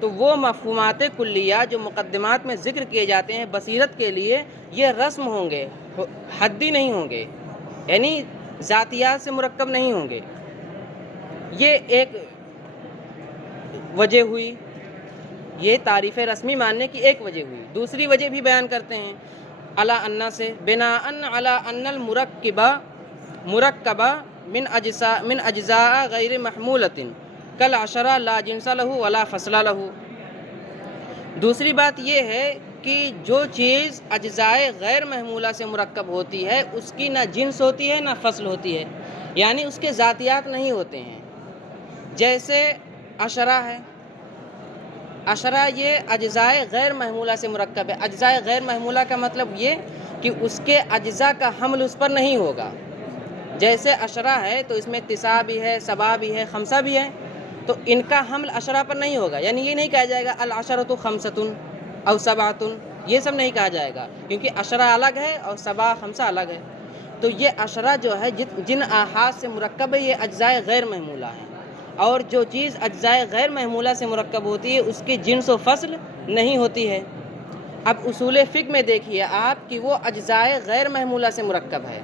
تو وہ مفہومات کلیہ جو مقدمات میں ذکر کیے جاتے ہیں بصیرت کے لیے، یہ رسم ہوں گے، حدی نہیں ہوں گے، یعنی ذاتیات سے مرکب نہیں ہوں گے۔ یہ ایک وجہ ہوئی، یہ تعریف رسمی ماننے کی ایک وجہ ہوئی۔ دوسری وجہ بھی بیان کرتے ہیں علی ان سے، بناء علی ان مرکبہ من اجزاء غیر محمولۃ کالعشرہ لا جنس لہ ولا فصل لہ۔ دوسری بات یہ ہے کہ جو چیز اجزائے غیر محمولہ سے مرکب ہوتی ہے اس کی نہ جنس ہوتی ہے نہ فصل ہوتی ہے، یعنی اس کے ذاتیات نہیں ہوتے ہیں۔ جیسے عشرہ ہے، عشرہ یہ اجزائے غیر محمولہ سے مرکب ہے۔ اجزائے غیر محمولہ کا مطلب یہ کہ اس کے اجزاء کا حمل اس پر نہیں ہوگا۔ جیسے عشرہ ہے تو اس میں تسع بھی ہے، سبع بھی ہے، خمسہ بھی ہے، تو ان کا حمل عشرہ پر نہیں ہوگا، یعنی یہ نہیں کہا جائے گا العشرۃ خمسۃ او سبعۃ، یہ سب نہیں کہا جائے گا، کیونکہ عشرہ الگ ہے اور سبع خمسہ الگ ہے۔ تو یہ عشرہ جو ہے جن آحاد سے مرکب ہے یہ اجزائے غیر محمولہ ہیں، اور جو چیز اجزائے غیر محمولہ سے مرکب ہوتی ہے اس کی جنس و فصل نہیں ہوتی ہے۔ اب اصول فقہ میں دیکھیے آپ کہ وہ اجزائے غیر محمولہ سے مرکب ہے۔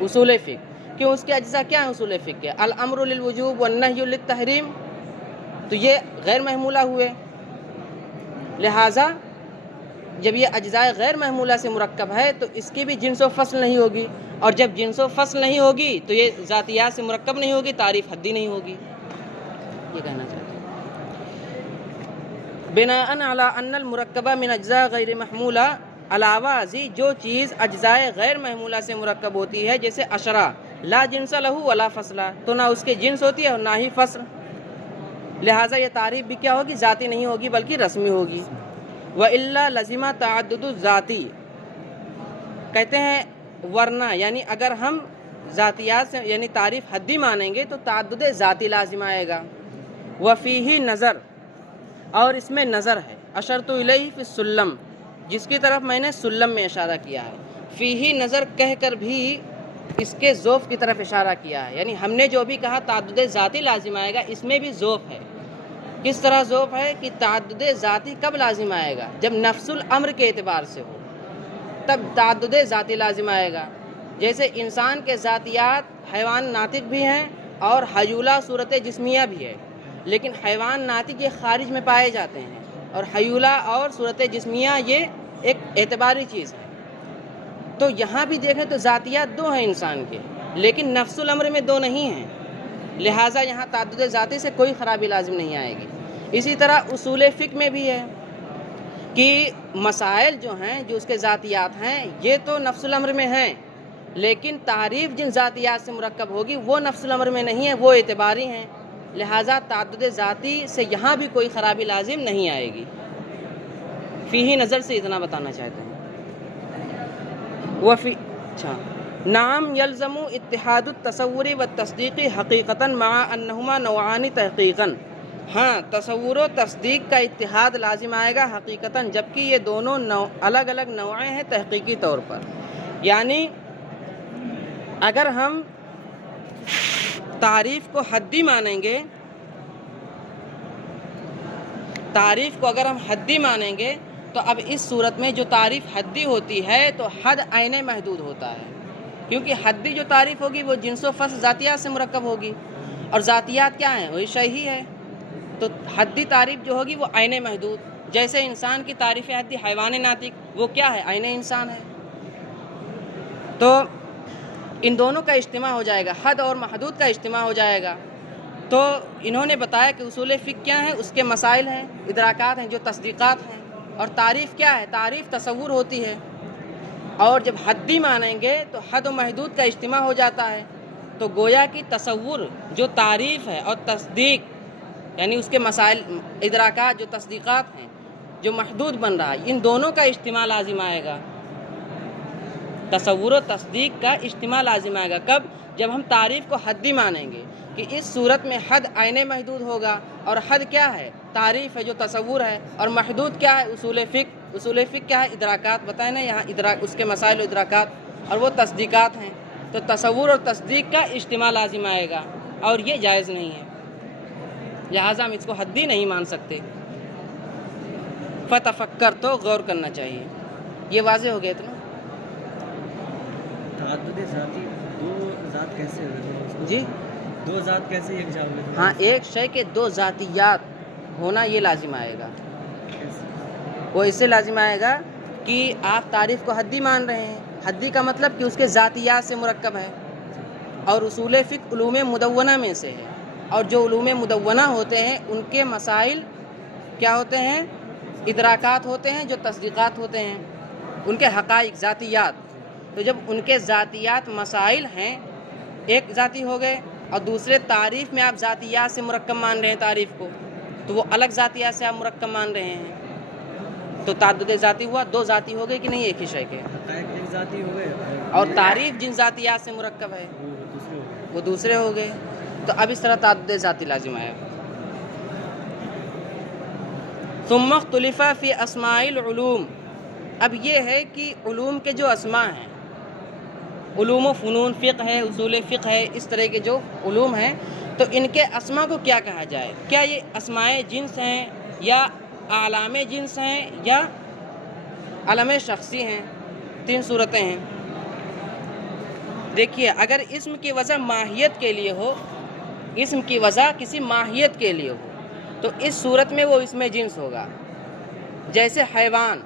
اصول فقہ کیوں، اس کے اجزاء کیا ہیں اصول فقہ کے؟ الامر للوجوب والنہی للتحریم، تو یہ غیر محمولہ ہوئے، لہٰذا جب یہ اجزائے غیر محمولہ سے مرکب ہے تو اس کی بھی جنس و فصل نہیں ہوگی، اور جب جنس و فصل نہیں ہوگی تو یہ ذاتیات سے مرکب نہیں ہوگی، تعریف حدی نہیں ہوگی، یہ کہنا چاہتے ہیں۔ بناء علی ان المرکبہ من اجزاء غیر محمولہ، علاوہ ازیں جو چیز اجزائے غیر محمولہ سے مرکب ہوتی ہے جیسے عشرہ، لا جنس لہ ولا فصل، تو نہ اس کے جنس ہوتی ہے اور نہ ہی فصل، لہٰذا یہ تعریف بھی کیا ہوگی؟ ذاتی نہیں ہوگی بلکہ رسمی ہوگی۔ وَإِلَّا لَزِمَ تَعَدُّدُ الذَّاتِ، کہتے ہیں ورنہ یعنی اگر ہم ذاتیات سے یعنی تعریف حدی مانیں گے تو تعدد ذاتی لازم آئے گا۔ وَفِيهِ نظر، اور اس میں نظر ہے، اشرت الیہ فی السلم، جس کی طرف میں نے سلم میں اشارہ کیا ہے۔ فیہ نظر کہہ کر بھی اس کے ذوف کی طرف اشارہ کیا ہے، یعنی ہم نے جو بھی کہا تعدد ذاتی لازم آئے گا اس میں بھی ذوف ہے۔ کس طرح ذوف ہے کہ تعدد ذاتی کب لازم آئے گا؟ جب نفس الامر کے اعتبار سے ہو تب تعدد ذاتی لازم آئے گا۔ جیسے انسان کے ذاتیات حیوان ناطق بھی ہیں اور حیولہ صورت جسمیہ بھی ہے، لیکن حیوان ناطق یہ خارج میں پائے جاتے ہیں اور حیولہ اور صورت جسمیہ یہ ایک اعتباری چیز ہے۔ تو یہاں بھی دیکھیں تو ذاتیات دو ہیں انسان کے، لیکن نفس الامر میں دو نہیں ہیں، لہٰذا یہاں تعدد ذاتی سے کوئی خرابی لازم نہیں آئے گی۔ اسی طرح اصول فقہ میں بھی ہے کہ مسائل جو ہیں جو اس کے ذاتیات ہیں یہ تو نفس الامر میں ہیں، لیکن تعریف جن ذاتیات سے مرکب ہوگی وہ نفس الامر میں نہیں ہے، وہ اعتباری ہیں، لہٰذا تعدد ذاتی سے یہاں بھی کوئی خرابی لازم نہیں آئے گی۔ فیہ نظر سے اتنا بتانا چاہتے ہیں۔ نعم یلزم اتحاد التصور والتصدیق حقیقتاً مع انہما نوعان تحقیقاً، ہاں تصور و تصدیق کا اتحاد لازم آئے گا حقیقتاً، جبکہ یہ دونوں الگ الگ نوعیں ہیں تحقیقی طور پر۔ یعنی اگر ہم تعریف کو حدی مانیں گے، تعریف کو اگر ہم حدی مانیں گے تو اب اس صورت میں جو تعریف حدی ہوتی ہے تو حد عین محدود ہوتا ہے، کیونکہ حدی جو تعریف ہوگی وہ جنس و فصل ذاتیات سے مرکب ہوگی، اور ذاتیات کیا ہیں؟ وہی شے ہی ہے، تو حدی تعریف جو ہوگی وہ عین محدود۔ جیسے انسان کی تعریف حدی حیوان ناطق وہ کیا ہے؟ عین انسان ہے۔ تو ان دونوں کا اجتماع ہو جائے گا، حد اور محدود کا اجتماع ہو جائے گا۔ تو انہوں نے بتایا کہ اصول فقہ کیا ہیں، اس کے مسائل ہیں، ادراکات ہیں جو تصدیقات ہیں، اور تعریف کیا ہے؟ تعریف تصور ہوتی ہے، اور جب حدی مانیں گے تو حد و محدود کا اجتماع ہو جاتا ہے، تو گویا کہ تصور جو تعریف ہے اور تصدیق یعنی اس کے مسائل ادراکات جو تصدیقات ہیں جو محدود بن رہا ہے، ان دونوں کا اجتماع لازم آئے گا۔ تصور و تصدیق کا اجتماع لازم آئے گا کب؟ جب ہم تعریف کو حدی مانیں گے کہ اس صورت میں حد عین محدود ہوگا، اور حد کیا ہے؟ تعریف ہے جو تصور ہے، اور محدود کیا ہے؟ اصول فقہ۔ اصول فقہ کیا ہے؟ ادراکات بتائیں نا یہاں، ادراک اس کے مسائل و ادراکات، اور وہ تصدیقات ہیں، تو تصور اور تصدیق کا اجتماع لازم آئے گا، اور یہ جائز نہیں ہے، لہٰذا ہم اس کو حدی نہیں مان سکتے۔ فتفکر تو غور کرنا چاہیے. یہ واضح ہو گیا اتنا. تعدد ذاتی دو ذات کیسے ہوگا؟ جی دو ذات کیسے یکجا ہوگا؟ ہاں، ایک شے کے دو ذاتیات ہونا یہ لازم آئے گا. وہ اس سے لازم آئے گا کہ آپ تعریف کو حدی مان رہے ہیں. حدی کا مطلب کہ اس کے ذاتیات سے مرکب ہے، اور اصول فقہ علوم مدونہ میں سے ہے. اور جو علوم مدونہ ہوتے ہیں ان کے مسائل کیا ہوتے ہیں؟ ادراکات ہوتے ہیں، جو تصدیقات ہوتے ہیں، ان کے حقائق ذاتیات. تو جب ان کے ذاتیات مسائل ہیں، ایک ذاتی ہو گئے، اور دوسرے تعریف میں آپ ذاتیات سے مرکب مان رہے ہیں تعریف کو، تو وہ الگ ذاتیات سے آپ مرکب مان رہے ہیں. تو تعدد ذاتی ہوا. دو ذاتی ہو گئے کہ نہیں ایک ہی شے کے؟ حقائق ایک ذاتی ہو گئے اور تعریف جن ذاتیات سے مرکب ہے وہ دوسرے ہو گئے. تو اب اس طرح تعدد ذاتی لازم آیا. ثم اختلف فی اسماء العلوم. اب یہ ہے کہ علوم کے جو اسماء ہیں، علوم و فنون، فقہ ہے، اصول فقہ ہے، اس طرح کے جو علوم ہیں، تو ان کے اسماء کو کیا کہا جائے؟ کیا یہ اسماء جنس ہیں، یا اعلام جنس ہیں، یا علم شخصی ہیں؟ تین صورتیں ہیں. دیکھیے، اگر اسم کی وضع ماہیت کے لیے ہو، اسم کی وضع کسی ماہیت کے لیے ہو، تو اس صورت میں وہ اسم جنس ہوگا. جیسے حیوان،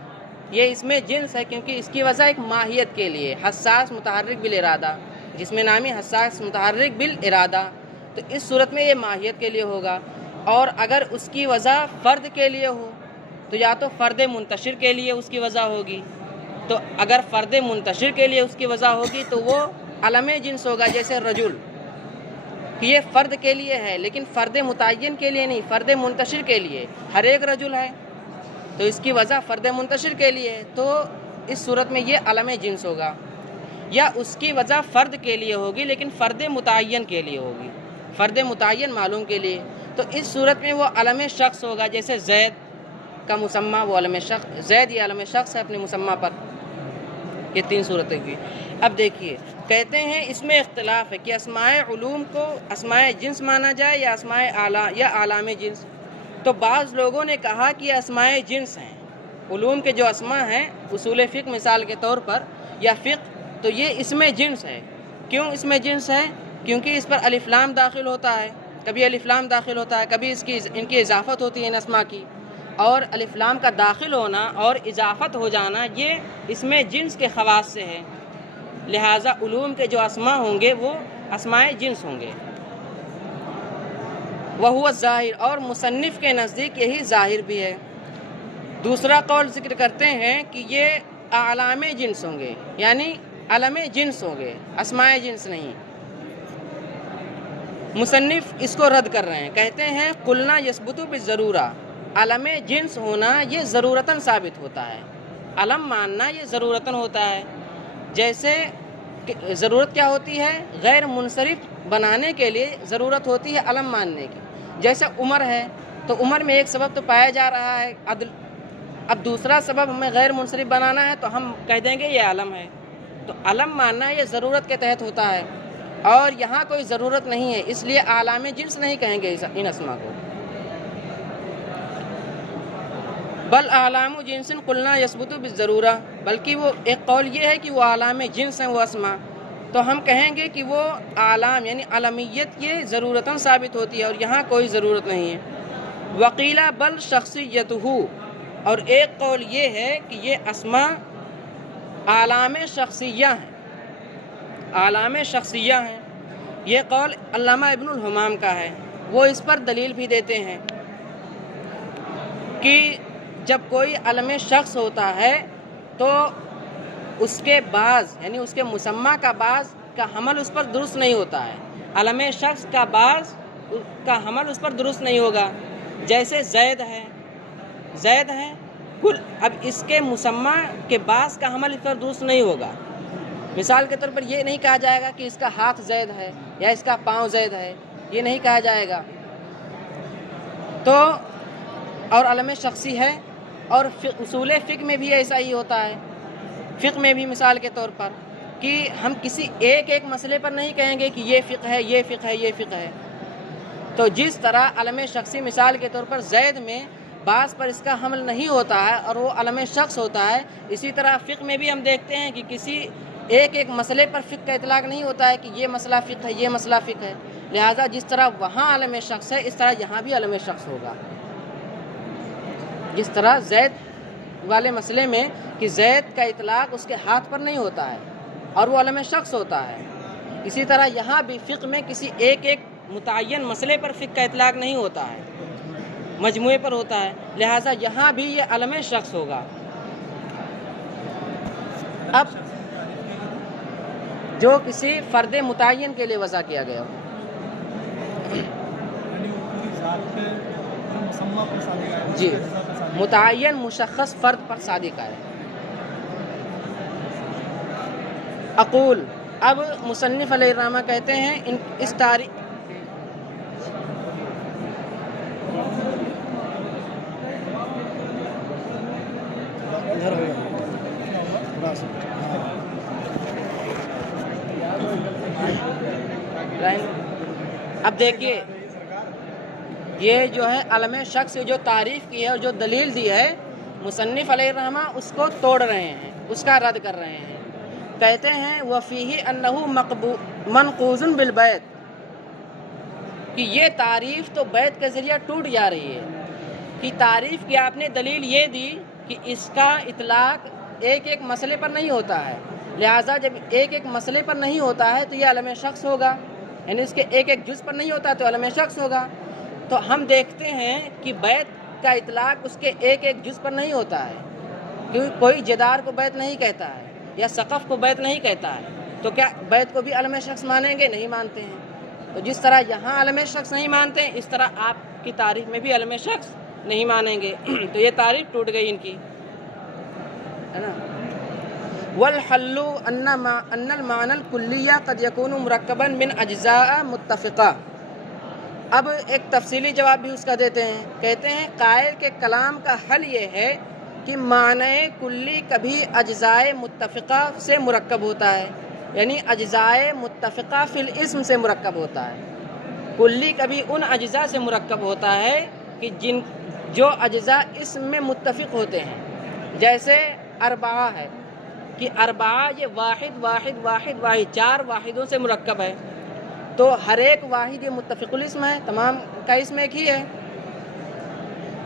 یہ اسم جنس ہے کیونکہ اس کی وضع ایک ماہیت کے لیے، حساس متحرک بالارادہ، جس میں نامی حساس متحرک بالارادہ، تو اس صورت میں یہ ماہیت کے لیے ہوگا. اور اگر اس کی وضع فرد کے لیے ہو تو یا تو فرد منتشر کے لیے اس کی وضع ہوگی. تو اگر فرد منتشر کے لیے اس کی وضع ہوگی تو وہ علم جنس ہوگا. جیسے رجل، کہ یہ فرد کے لیے ہے لیکن فرد متعین کے لیے نہیں، فرد منتشر کے لیے. ہر ایک رجل ہے تو اس کی وضع فرد منتشر کے لیے ہے، تو اس صورت میں یہ علم جنس ہوگا. یا اس کی وضع فرد کے لیے ہوگی لیکن فرد متعین کے لیے ہوگی، فرد متعین معلوم کے لیے، تو اس صورت میں وہ علم شخص ہوگا. جیسے زید کا مسمى وہ علم شخص، زید یہ علم شخص ہے اپنے مسمى پر. یہ تین صورتیں ہوئی. اب دیکھیے، کہتے ہیں اس میں اختلاف ہے کہ اسماء علوم کو اسماء جنس مانا جائے یا اسماء یا اعلام جنس. تو بعض لوگوں نے کہا کہ یہ اسماء جنس ہیں. علوم کے جو اسماء ہیں، اصول فقہ مثال کے طور پر یا فقہ، تو یہ اسم جنس ہے. کیوں اسم جنس ہے؟ کیونکہ اس پر الف لام داخل ہوتا ہے، کبھی الف لام داخل ہوتا ہے، کبھی ان کی اضافت ہوتی ہے ان اسماء کی. اور الف لام کا داخل ہونا اور اضافت ہو جانا یہ اسم جنس کے خواص سے ہے. لہٰذا علوم کے جو اسماء ہوں گے وہ اسماء جنس ہوں گے. وہو ظاہر، اور مصنف کے نزدیک یہی ظاہر بھی ہے. دوسرا قول ذکر کرتے ہیں کہ یہ اعلام جنس ہوں گے، یعنی علم جنس ہوں گے، اسماء جنس نہیں. مصنف اس کو رد کر رہے ہیں، کہتے ہیں قلنا یثبت بالضرورہ، علم جنس ہونا یہ ضرورتاً ثابت ہوتا ہے. علم ماننا یہ ضرورتاً ہوتا ہے. جیسے ضرورت کیا ہوتی ہے؟ غیر منصرف بنانے کے لیے ضرورت ہوتی ہے علم ماننے کی. جیسے عمر ہے تو عمر میں ایک سبب تو پایا جا رہا ہے عدل، اب دوسرا سبب ہمیں غیر منصرف بنانا ہے تو ہم کہہ دیں گے یہ علم ہے. تو علم ماننا یہ ضرورت کے تحت ہوتا ہے، اور یہاں کوئی ضرورت نہیں ہے، اس لیے اعلام جنس نہیں کہیں گے ان اسماء کو. بل اعلام جنس قلنا یثبت بالضرورہ، بلکہ وہ ایک قول یہ ہے کہ وہ اعلام جنس ہیں وہ اسماء، تو ہم کہیں گے کہ وہ اعلام یعنی علمیت یہ ضرورتاً ثابت ہوتی ہے اور یہاں کوئی ضرورت نہیں ہے. وقیلا بل شخصیتہ، اور ایک قول یہ ہے کہ یہ اسماء اعلام شخصیہ ہیں، اعلام شخصیہ ہیں. یہ قول علامہ ابن الحمام کا ہے. وہ اس پر دلیل بھی دیتے ہیں کہ جب کوئی علم شخص ہوتا ہے تو اس کے بعض یعنی اس کے مسمى کا بعض کا حمل اس پر درست نہیں ہوتا ہے. علم شخص کا بعض کا حمل اس پر درست نہیں ہوگا. جیسے زید ہے، زید ہے کل، اب اس کے مسمى کے بعض کا حمل اس پر درست نہیں ہوگا. مثال کے طور پر یہ نہیں کہا جائے گا کہ اس کا ہاتھ زید ہے یا اس کا پاؤں زید ہے، یہ نہیں کہا جائے گا. تو اور علم شخصی ہے. اور اصول فقہ میں بھی ایسا ہی ہوتا ہے. فقہ میں بھی مثال کے طور پر کہ ہم کسی ایک مسئلے پر نہیں کہیں گے کہ یہ فقہ ہے، یہ فقہ ہے، یہ فقہ ہے. تو جس طرح علم شخصی مثال کے طور پر زید میں بعض پر اس کا حمل نہیں ہوتا ہے اور وہ علم شخص ہوتا ہے، اسی طرح فقہ میں بھی ہم دیکھتے ہیں کہ کسی ایک مسئلے پر فقہ کا اطلاق نہیں ہوتا ہے کہ یہ مسئلہ فقہ ہے، یہ مسئلہ فقہ ہے۔ لہٰذا جس طرح وہاں علم شخص ہے اس طرح یہاں بھی علم شخص ہوگا۔ جس طرح زید والے مسئلے میں کہ زید کا اطلاق اس کے ہاتھ پر نہیں ہوتا ہے اور وہ علم شخص ہوتا ہے، اسی طرح یہاں بھی فقہ میں کسی ایک متعین مسئلے پر فقہ کا اطلاق نہیں ہوتا ہے، مجموعے پر ہوتا ہے، لہٰذا یہاں بھی یہ علم شخص ہوگا۔ اب جو کسی فرد متعین کے لیے وضع کیا گیا ہو، جی متعین مشخص فرد پر صادق آئے۔ اقول، اب مصنف علیہ الرحمہ کہتے ہیں اس تاریخ اب دیکھیے یہ جو ہے علم شخص جو تعریف کی ہے اور جو دلیل دی ہے مصنف علیہ الرحمہ اس کو توڑ رہے ہیں، اس کا رد کر رہے ہیں۔ کہتے ہیں وَفِيهِ أَنَّهُ مَنْقُوزٌ بِالْبَيْتِ، کہ یہ تعریف تو بیت کے ذریعہ ٹوٹ جا رہی ہے، کہ تعریف کی آپ نے دلیل یہ دی کہ اس کا اطلاق ایک مسئلے پر نہیں ہوتا ہے، لہٰذا جب ایک مسئلے پر نہیں ہوتا ہے تو یہ علم شخص ہوگا، یعنی اس کے ایک جز پر نہیں ہوتا تو علم شخص ہوگا۔ تو ہم دیکھتے ہیں کہ بیت کا اطلاق اس کے ایک جز پر نہیں ہوتا ہے، کیونکہ کوئی جدار کو بیت نہیں کہتا ہے یا سقف کو بیت نہیں کہتا ہے، تو کیا بیت کو بھی علم شخص مانیں گے؟ نہیں مانتے ہیں۔ تو جس طرح یہاں علم شخص نہیں مانتے ہیں اس طرح آپ کی تعریف میں بھی علم شخص نہیں مانیں گے، تو یہ تعریف ٹوٹ گئی ان کی، ہے نا۔ والحل ان المعنى الكلية قد يكون مركبا من اجزاء متفقة۔ اب ایک تفصیلی جواب بھی اس کا دیتے ہیں، کہتے ہیں قائل کے کلام کا حل یہ ہے کہ معنی کلی کبھی اجزائے متفقہ سے مرکب ہوتا ہے، یعنی اجزائے متفقہ فی الاسم سے مرکب ہوتا ہے۔ کلی کبھی ان اجزاء سے مرکب ہوتا ہے کہ جو اجزاء اسم میں متفق ہوتے ہیں، جیسے اربعہ ہے کہ اربعہ یہ واحد چار واحدوں سے مرکب ہے، تو ہر ایک واحد یہ متفق الاسم ہے، تمام کا اسم ایک ہی ہے۔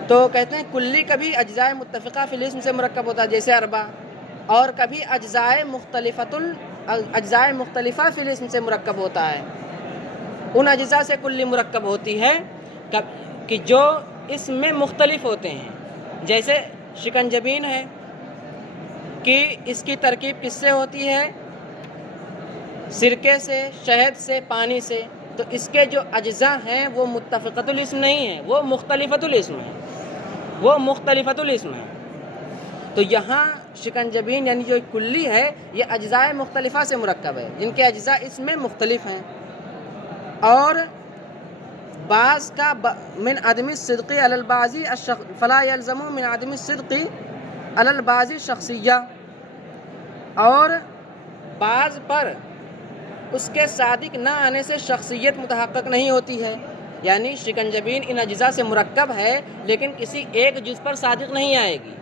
تو کہتے ہیں کلی کبھی اجزائے متفقہ فی الاسم سے مرکب ہوتا ہے جیسے اربع، اور کبھی اجزائے مختلفہ فی الاسم سے مرکب ہوتا ہے۔ ان اجزاء سے کلی مرکب ہوتی ہے کہ جو اسم میں مختلف ہوتے ہیں، جیسے شکنجبین ہے کہ اس کی ترکیب کس سے ہوتی ہے؟ سرکے سے، شہد سے، پانی سے، تو اس کے جو اجزاء ہیں وہ متفقۃ الاسم نہیں ہیں، وہ مختلفۃ الاسم ہیں، تو یہاں شکنجبین یعنی جو کلی ہے یہ اجزاء مختلفہ سے مرکب ہے جن کے اجزاء اس میں مختلف ہیں، اور بعض کا من عدم الصدق علی البعض فلا يلزم من عدم الصدق علی البعض شخصیہ، اور بعض پر اس کے صادق نہ آنے سے شخصیت متحقق نہیں ہوتی ہے، یعنی شکنجبین ان اجزاء سے مرکب ہے لیکن کسی ایک جز پر صادق نہیں آئے گی،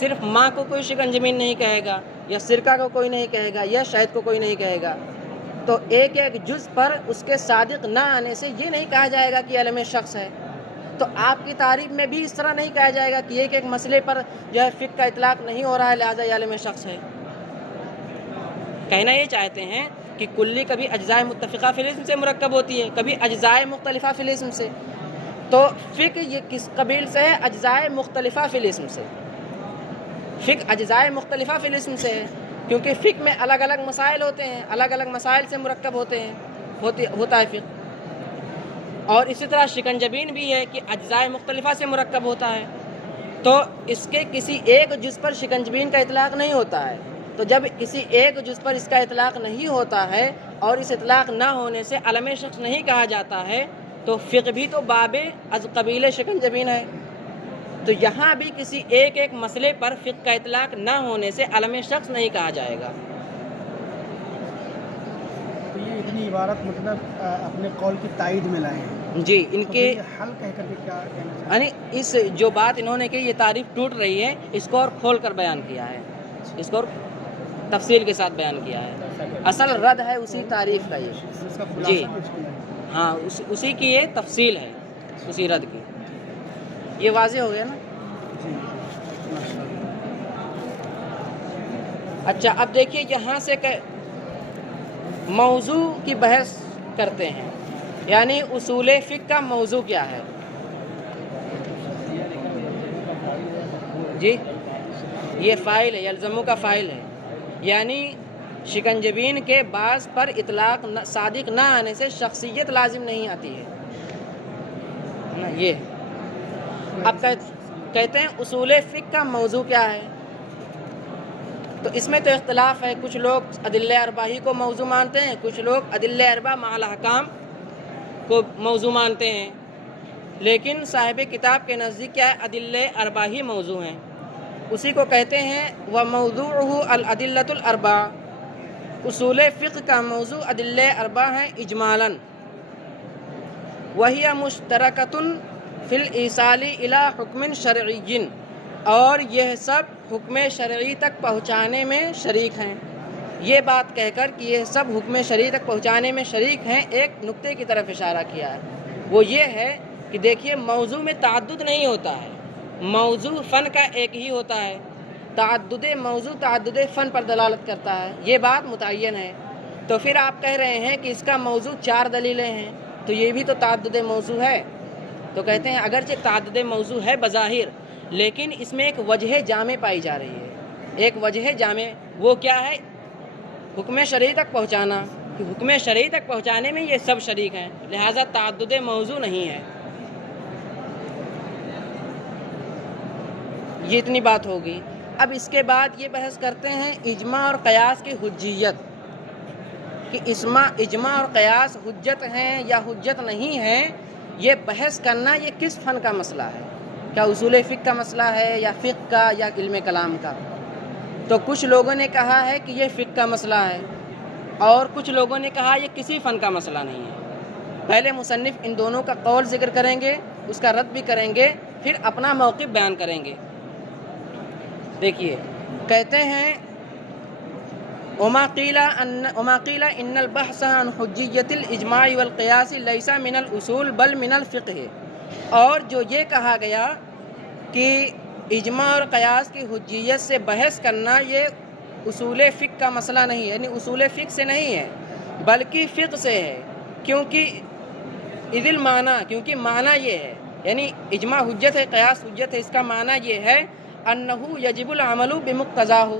صرف ماں کو کوئی شکنجبین نہیں کہے گا، یا سرکہ کو کوئی نہیں کہے گا، یا شہد کو کوئی نہیں کہے گا، تو ایک جز پر اس کے صادق نہ آنے سے یہ نہیں کہا جائے گا کہ علم شخص ہے۔ تو آپ کی تعریف میں بھی اس طرح نہیں کہا جائے گا کہ ایک مسئلے پر جو ہے فقہ کا اطلاق نہیں ہو رہا ہے لہٰذا یہ علم شخص ہے۔ کہنا یہ چاہتے ہیں کہ کلی کبھی اجزاء متفقہ فی الاسم سے مرکب ہوتی ہے، کبھی اجزاء مختلفہ فی الاسم سے، تو فقہ یہ کس قبیل سے ہے؟ اجزاء مختلفہ فی الاسم سے۔ فقہ اجزاء مختلفہ فی الاسم سے ہے کیونکہ فقہ میں الگ الگ مسائل ہوتے ہیں، الگ الگ مسائل سے مرکب ہوتا ہے فقہ، اور اسی طرح شکنجبین بھی ہے کہ اجزاء مختلفہ سے مرکب ہوتا ہے، تو اس کے کسی ایک جز پر شکنجبین کا اطلاق نہیں ہوتا ہے۔ تو جب کسی ایک جز پر اس کا اطلاق نہیں ہوتا ہے اور اس اطلاق نہ ہونے سے علم شخص نہیں کہا جاتا ہے تو فقہ بھی تو باب از قبیل شکنجبین ہے، تو یہاں بھی کسی ایک مسئلے پر فقہ کا اطلاق نہ ہونے سے علم شخص نہیں کہا جائے گا۔ تو یہ اتنی عبارت مطلب اپنے قول کی تائید میں لائے ہیں۔ جی ان تو کے پھر یہ حل کہہ کر کے کیا کہنا چاہتے یعنی اس جو بات انہوں نے کی یہ تعریف ٹوٹ رہی ہے، اس کو اور کھول کر بیان کیا ہے، اس کو اور تفصیل کے ساتھ بیان کیا ہے۔ اصل رد ہے اسی تعریف کا یہ، ہیں؟ اس کا جی خلاصہ کچھ کیا ہے؟ ہاں اسی کی یہ تفصیل ہے، اسی رد کی۔ یہ واضح ہو گیا نا؟ جی ماشاء اللہ۔ اچھا اب دیکھیے یہاں سے کہ موضوع کی بحث کرتے ہیں، یعنی اصول فقہ کا موضوع کیا ہے؟ جی یہ فاعل ہے، یلزمو کا فاعل ہے، یعنی شکنجبین کے بعض پر اطلاق صادق نہ آنے سے شخصیت لازم نہیں آتی ہے نا یہ۔ اب کہتے ہیں اصول فقہ کا موضوع کیا ہے، تو اس میں تو اختلاف ہے، کچھ لوگ ادلہ اربعہ ہی کو موضوع مانتے ہیں، کچھ لوگ ادلہ اربعہ مع الاحکام کو موضوع مانتے ہیں، لیکن صاحب کتاب کے نزدیک کیا ہے، ادلہ اربعہ ہی موضوع ہیں، اسی کو کہتے ہیں وموضوعہ الادلۃ الاربعہ، اصول فقہ کا موضوع ادلہ اربعہ ہیں اجمالاً، وہی مشترکۃ فی الایصال الی حکم شرعی، اور یہ سب حکم شرعی تک پہنچانے میں شریک ہیں۔ یہ بات کہہ کر کہ یہ سب حکم شرعی تک پہنچانے میں شریک ہیں، ایک نقطے کی طرف اشارہ کیا ہے، وہ یہ ہے کہ دیکھیے موضوع میں تعدد نہیں ہوتا ہے، موضوع فن کا ایک ہی ہوتا ہے، تعدد موضوع تعدد فن پر دلالت کرتا ہے، یہ بات متعین ہے۔ تو پھر آپ کہہ رہے ہیں کہ اس کا موضوع 4 دلیلیں ہیں، تو یہ بھی تو تعدد موضوع ہے، تو کہتے ہیں اگرچہ تعدد موضوع ہے بظاہر، لیکن اس میں ایک وجہ جامع پائی جا رہی ہے، ایک وجہ جامع، وہ کیا ہے، حکم شرعی تک پہنچانا، کہ حکم شرعی تک پہنچانے میں یہ سب شریک ہیں، لہٰذا تعدد موضوع نہیں ہے۔ یہ اتنی بات ہوگی۔ اب اس کے بعد یہ بحث کرتے ہیں اجماع اور قیاس کی حجیت، کہ اجماع اور قیاس حجت ہیں یا حجت نہیں ہیں، یہ بحث کرنا یہ کس فن کا مسئلہ ہے، کیا اصول فقہ کا مسئلہ ہے یا فقہ کا یا علم کلام کا؟ تو کچھ لوگوں نے کہا ہے کہ یہ فقہ کا مسئلہ ہے، اور کچھ لوگوں نے کہا یہ کسی فن کا مسئلہ نہیں ہے۔ پہلے مصنف ان دونوں کا قول ذکر کریں گے، اس کا رد بھی کریں گے، پھر اپنا موقف بیان کریں گے۔ دیکھیے کہتے ہیں وما قیل ان البحث عن حجیت الاجماع والقیاس لیس من الاصول بل من الفقہ، اور جو یہ کہا گیا کہ اجماع اور قیاس کی حجیت سے بحث کرنا یہ اصول فقہ کا مسئلہ نہیں ہے، یعنی اصول فقہ سے نہیں ہے بلکہ فقہ سے ہے، کیونکہ اذ المعنی، کیونکہ معنی یہ ہے، یعنی اجماع حجت ہے قیاس حجت ہے، اس کا معنی یہ ہے انہ یجب العمل بمقتضاہ،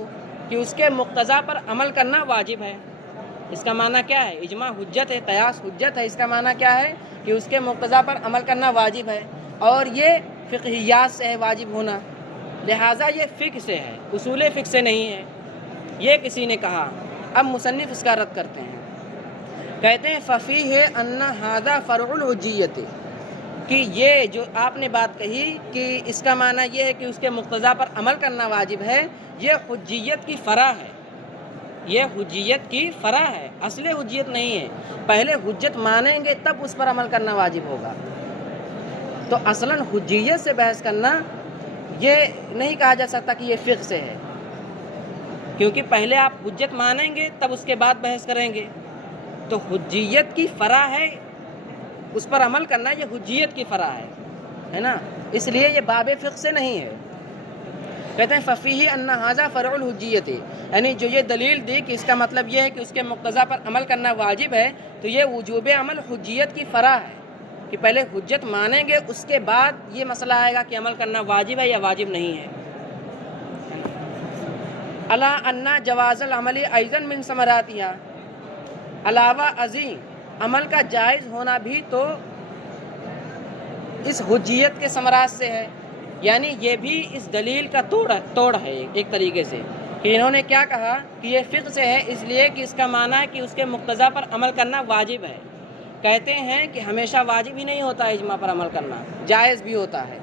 کہ اس کے مقتضا پر عمل کرنا واجب ہے۔ اس کا معنی کیا ہے، اجماع حجت ہے قیاس حجت ہے، اس کا معنی کیا ہے کہ اس کے مقتضا پر عمل کرنا واجب ہے، اور یہ فقہیات سے ہے واجب ہونا، لہٰذا یہ فقہ سے ہے، اصول فقہ سے نہیں ہے، یہ کسی نے کہا۔ اب مصنف اس کا رد کرتے ہیں، کہتے ہیں ففیہ ان ھذا فرع الحجیت، کہ یہ جو آپ نے بات کہی کہ اس کا معنی یہ ہے کہ اس کے مقتضا پر عمل کرنا واجب ہے، یہ حجیت کی فرع ہے، یہ حجیت کی فرع ہے، اصل حجیت نہیں ہے۔ پہلے حجت مانیں گے تب اس پر عمل کرنا واجب ہوگا، تو اصلاً حجیت سے بحث کرنا یہ نہیں کہا جا سکتا کہ یہ فقہ سے ہے، کیونکہ پہلے آپ حجت مانیں گے تب اس کے بعد بحث کریں گے، تو حجیت کی فرع ہے، اس پر عمل کرنا یہ حجیت کی فرع ہے نا، اس لیے یہ باب فقہ سے نہیں ہے۔ کہتے ہیں ففیہ ان ھذا فرع الحجیت، یعنی جو یہ دلیل دی کہ اس کا مطلب یہ ہے کہ اس کے مقتضا پر عمل کرنا واجب ہے، تو یہ وجوب عمل حجیت کی فرع ہے، کہ پہلے حجت مانیں گے اس کے بعد یہ مسئلہ آئے گا کہ عمل کرنا واجب ہے یا واجب نہیں ہے۔ الا ان جواز العمل ایضا من ثمراتها، علاوہ ازیں عمل کا جائز ہونا بھی تو اس حجیت کے ثمرات سے ہے، یعنی یہ بھی اس دلیل کا توڑ ہے ایک طریقے سے، کہ انہوں نے کیا کہا کہ یہ فقہ سے ہے، اس لیے کہ اس کا معنی ہے کہ اس کے مقتضا پر عمل کرنا واجب ہے۔ کہتے ہیں کہ ہمیشہ واجب ہی نہیں ہوتا ہے اجماع پر عمل کرنا، جائز بھی ہوتا ہے،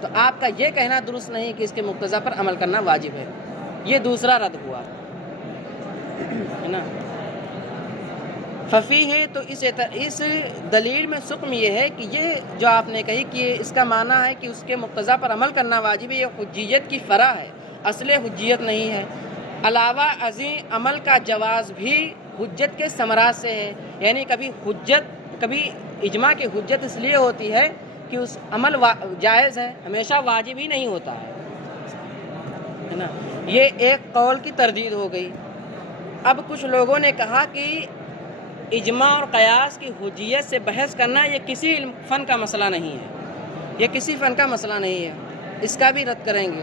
تو آپ کا یہ کہنا درست نہیں کہ اس کے مقتضا پر عمل کرنا واجب ہے، یہ دوسرا رد ہوا ہے نا۔ ففی ہے تو اس دلیل میں سقم یہ ہے کہ یہ جو آپ نے کہی کہ اس کا معنی ہے کہ اس کے مقتضا پر عمل کرنا واجب ہے، یہ حجیت کی فرع ہے، اصل حجیت نہیں ہے۔ علاوہ ازیں عمل کا جواز بھی حجت کے ثمرات سے ہے، یعنی کبھی اجماع کی حجت اس لیے ہوتی ہے کہ اس عمل جائز ہے، ہمیشہ واجب ہی نہیں ہوتا ہے نا۔ یہ ایک قول کی تردید ہو گئی۔ اب کچھ لوگوں نے کہا کہ اجماع اور قیاس کی حجیت سے بحث کرنا یہ کسی فن کا مسئلہ نہیں ہے، یہ کسی فن کا مسئلہ نہیں ہے، اس کا بھی رد کریں گے۔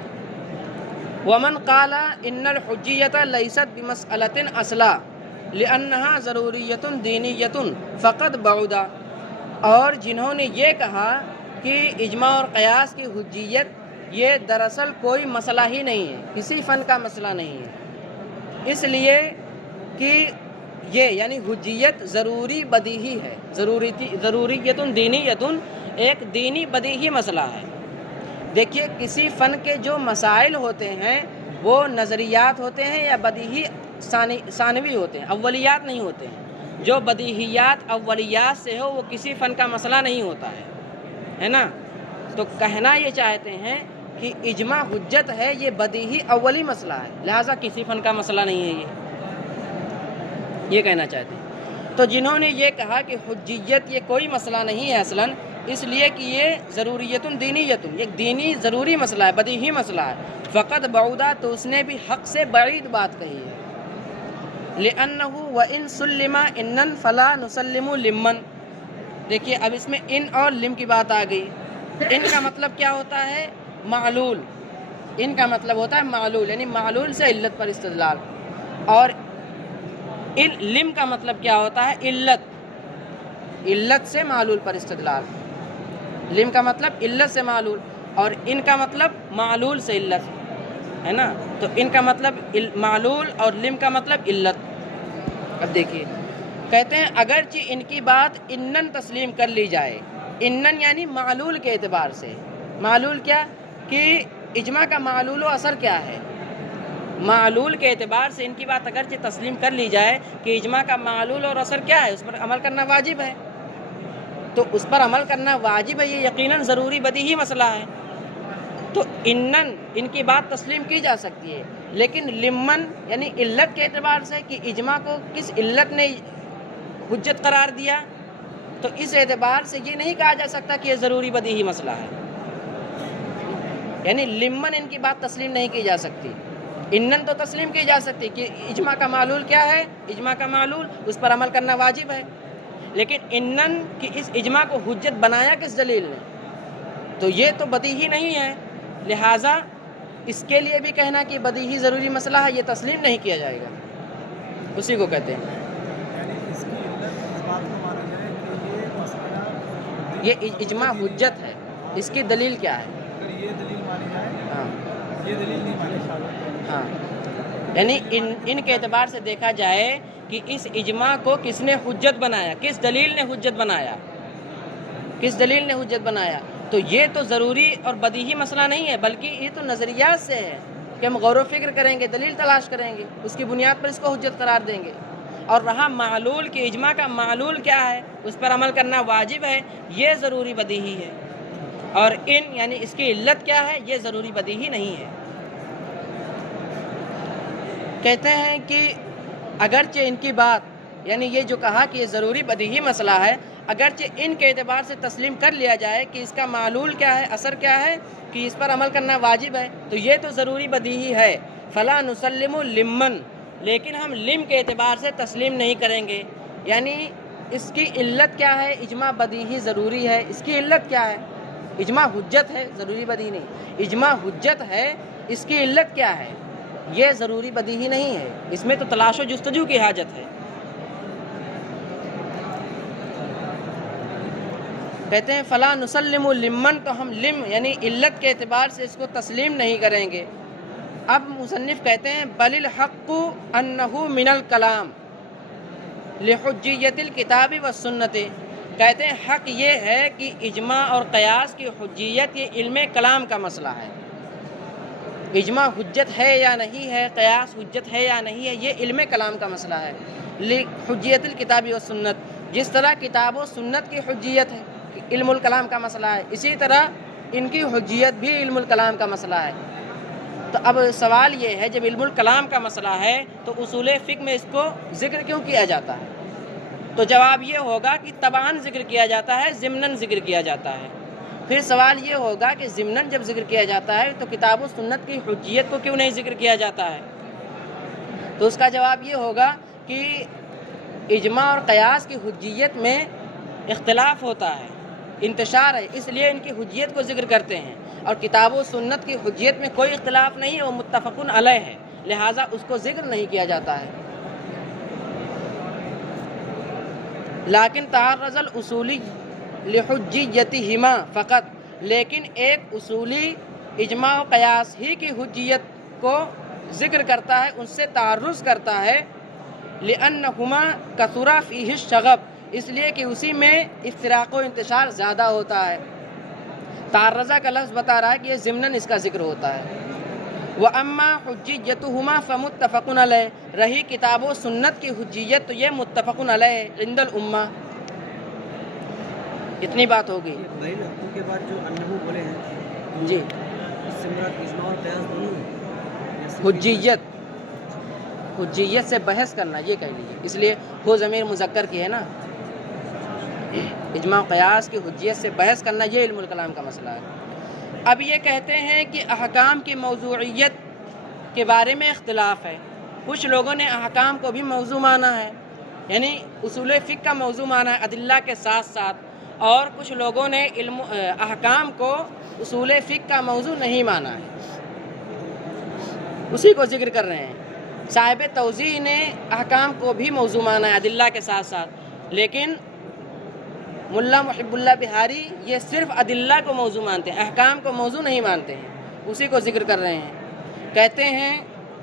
ومن قال ان الحجیت لیست بمسئلۃ اصلا لانها ضروریۃ دینیۃ فقط بعدا، اور جنہوں نے یہ کہا کہ اجماع اور قیاس کی حجیت یہ دراصل کوئی مسئلہ ہی نہیں ہے، کسی فن کا مسئلہ نہیں ہے، اس لیے کہ یہ یعنی حجیت ضروری بدیہی ہے، ضروریت دینیت ایک دینی بدیہی مسئلہ ہے۔ دیکھیے کسی فن کے جو مسائل ہوتے ہیں وہ نظریات ہوتے ہیں یا بدیہی ثانوی ہوتے ہیں، اولیات نہیں ہوتے ہیں۔ جو بدیہیات اولیات سے ہو وہ کسی فن کا مسئلہ نہیں ہوتا ہے نا۔ تو کہنا یہ چاہتے ہیں کہ اجماع حجت ہے، یہ بدیہی اولی مسئلہ ہے، لہٰذا کسی فن کا مسئلہ نہیں ہے، یہ کہنا چاہتے ہیں۔ تو جنہوں نے یہ کہا کہ حجیت یہ کوئی مسئلہ نہیں ہے اصلاً، اس لیے کہ یہ ضروریت دینیت ایک دینی ضروری مسئلہ ہے، بدیہی مسئلہ ہے، فقط بعودا تو اس نے بھی حق سے بعید بات کہی ہے۔ لأنه وإن سلم انن فلا نسلم لمن، دیکھیے اب اس میں ان اور لم کی بات آ گئی۔ ان کا مطلب کیا ہوتا ہے؟ معلول، ان کا مطلب ہوتا ہے معلول، یعنی معلول سے علت پر استدلال، اور لم کا مطلب کیا ہوتا ہے؟ علت سے معلول پر استدلال۔ لم کا مطلب علت سے معلول، اور ان کا مطلب معلول سے علت ہے نا۔ تو ان کا مطلب معلول اور لم کا مطلب علت۔ اب دیکھیے کہتے ہیں اگرچہ ان کی بات انن تسلیم کر لی جائے، انن یعنی معلول کے اعتبار سے، معلول کیا کہ اجماع کا معلول و اثر کیا ہے، معلول کے اعتبار سے ان کی بات اگرچہ تسلیم کر لی جائے کہ اجماع کا معلول اور اثر کیا ہے، اس پر عمل کرنا واجب ہے، تو اس پر عمل کرنا واجب ہے، یہ یقیناً ضروری بدیہی مسئلہ ہے، تو انن ان کی بات تسلیم کی جا سکتی ہے۔ لیکن لمن یعنی علت کے اعتبار سے کہ اجماع کو کس علت نے حجت قرار دیا، تو اس اعتبار سے یہ نہیں کہا جا سکتا کہ یہ ضروری بدیہی مسئلہ ہے، یعنی لمن ان کی بات تسلیم نہیں کی جا سکتی۔ انن تو تسلیم کی جا سکتی کہ اجماع کا معلول کیا ہے، اجماع کا معلول اس پر عمل کرنا واجب ہے، لیکن انن کی اس اجماع کو حجت بنایا کس دلیل نے، تو یہ تو بدیہی نہیں ہے، لہٰذا اس کے لیے بھی کہنا کہ بدیہی ضروری مسئلہ ہے یہ تسلیم نہیں کیا جائے گا، اسی کو کہتے ہیں۔ یعنی اس کی علت اس بات کو مانا جائے کہ یہ مسئلہ یہ اجماع حجت ہے، اس کی دلیل کیا ہے؟ اگر یہ دلیل مانی جائے، ہاں یہ دلیل نہیں مانی جائے، ہاں، یعنی ان کے اعتبار سے دیکھا جائے کہ اس اجماع کو کس نے حجت بنایا، کس دلیل نے حجت بنایا، کس دلیل نے حجت بنایا، تو یہ تو ضروری اور بدیہی مسئلہ نہیں ہے، بلکہ یہ تو نظریات سے ہے کہ ہم غور و فکر کریں گے، دلیل تلاش کریں گے، اس کی بنیاد پر اس کو حجت قرار دیں گے، اور رہا معلول کہ اجماع کا معلول کیا ہے، اس پر عمل کرنا واجب ہے، یہ ضروری بدیہی ہے، اور ان یعنی اس کی علت کیا ہے، یہ ضروری بدیہی نہیں ہے۔ کہتے ہیں کہ اگرچہ ان کی بات یعنی یہ جو کہا کہ یہ ضروری بدیہی مسئلہ ہے، اگرچہ ان کے اعتبار سے تسلیم کر لیا جائے کہ اس کا معلول کیا ہے، اثر کیا ہے، کہ اس پر عمل کرنا واجب ہے، تو یہ تو ضروری بدیہی ہے، فلا نسلم لمن، لیکن ہم لم کے اعتبار سے تسلیم نہیں کریں گے، یعنی اس کی علت کیا ہے، اجماع بدیہی ضروری ہے، اس کی علت کیا ہے، اجماع حجت ہے، ضروری بدیہی نہیں، اجماع حجت ہے، اس کی علت کیا ہے، یہ ضروری بدیہی نہیں ہے، اس میں تو تلاش و جستجو کی حاجت ہے۔ کہتے ہیں فلا نسلم لمن، تو ہم لم یعنی علت کے اعتبار سے اس کو تسلیم نہیں کریں گے۔ اب مصنف کہتے ہیں بل الحق انہ من الکلام لحجیت الکتاب والسنت، کہتے ہیں حق یہ ہے کہ اجماع اور قیاس کی حجیت یہ علم کلام کا مسئلہ ہے، اجماع حجت ہے یا نہیں ہے، قیاس حجت ہے یا نہیں ہے، یہ علم کلام کا مسئلہ ہے، حجیت الکتاب و سنت، جس طرح کتاب و سنت کی حجیت ہے علم الکلام کا مسئلہ ہے، اسی طرح ان کی حجیت بھی علم الکلام کا مسئلہ ہے۔ تو اب سوال یہ ہے، جب علم الکلام کا مسئلہ ہے تو اصول فقہ میں اس کو ذکر کیوں کیا جاتا ہے؟ تو جواب یہ ہوگا کہ تبعاً ذکر کیا جاتا ہے، ضمناً ذکر کیا جاتا ہے۔ پھر سوال یہ ہوگا کہ ضمناً جب ذکر کیا جاتا ہے تو کتاب و سنت کی حجیت کو کیوں نہیں ذکر کیا جاتا ہے؟ تو اس کا جواب یہ ہوگا کہ اجماع اور قیاس کی حجیت میں اختلاف ہوتا ہے، انتشار ہے، اس لیے ان کی حجیت کو ذکر کرتے ہیں، اور کتاب و سنت کی حجیت میں کوئی اختلاف نہیں ہے، وہ متفقن علیہ ہے، لہٰذا اس کو ذکر نہیں کیا جاتا ہے۔ لیکن تعرض الاصولی لحجیتہما فقط، لیکن ایک اصولی اجماع و قیاس ہی کی حجیت کو ذکر کرتا ہے، ان سے تعرض کرتا ہے، لأنہما کثر فیہ الشغب، اس لیے کہ اسی میں افتراق و انتشار زیادہ ہوتا ہے۔ تعرضہ کا لفظ بتا رہا ہے کہ یہ ضمناً اس کا ذکر ہوتا ہے۔ وَأَمَّا حُجِّيَّتُهُمَا فَمُتَّفَقٌ عَلَيْهِ، رہی کتاب و سنت کی حجیت تو یہ متفق علیہ عند الامہ۔ اتنی بات ہوگی بھائی ان کے بعد جو انہو بولے ہیں جی، اس سے مراد اجماع اور قیاس دونوں ہیں؟ حجیت، حجیت سے بحث کرنا یہ کہہ لیجیے، اس لیے ہو ضمیر مذکر کی ہے نا، اجماع و قیاس کی حجیت سے بحث کرنا یہ علم الکلام کا مسئلہ ہے۔ اب یہ کہتے ہیں کہ احکام کی موضوعیت کے بارے میں اختلاف ہے، کچھ لوگوں نے احکام کو بھی موضوع مانا ہے، یعنی اصول فقہ کا موضوع مانا ہے ادلہ کے ساتھ ساتھ، اور کچھ لوگوں نے احکام کو اصول فقہ کا موضوع نہیں مانا ہے، اسی کو ذکر کر رہے ہیں۔ صاحب توضیح نے احکام کو بھی موضوع مانا ہے ادلہ کے ساتھ ساتھ، لیکن ملا محب اللہ بہاری یہ صرف ادلہ کو موضوع مانتے ہیں، احکام کو موضوع نہیں مانتے ہیں، اسی کو ذکر کر رہے ہیں۔ کہتے ہیں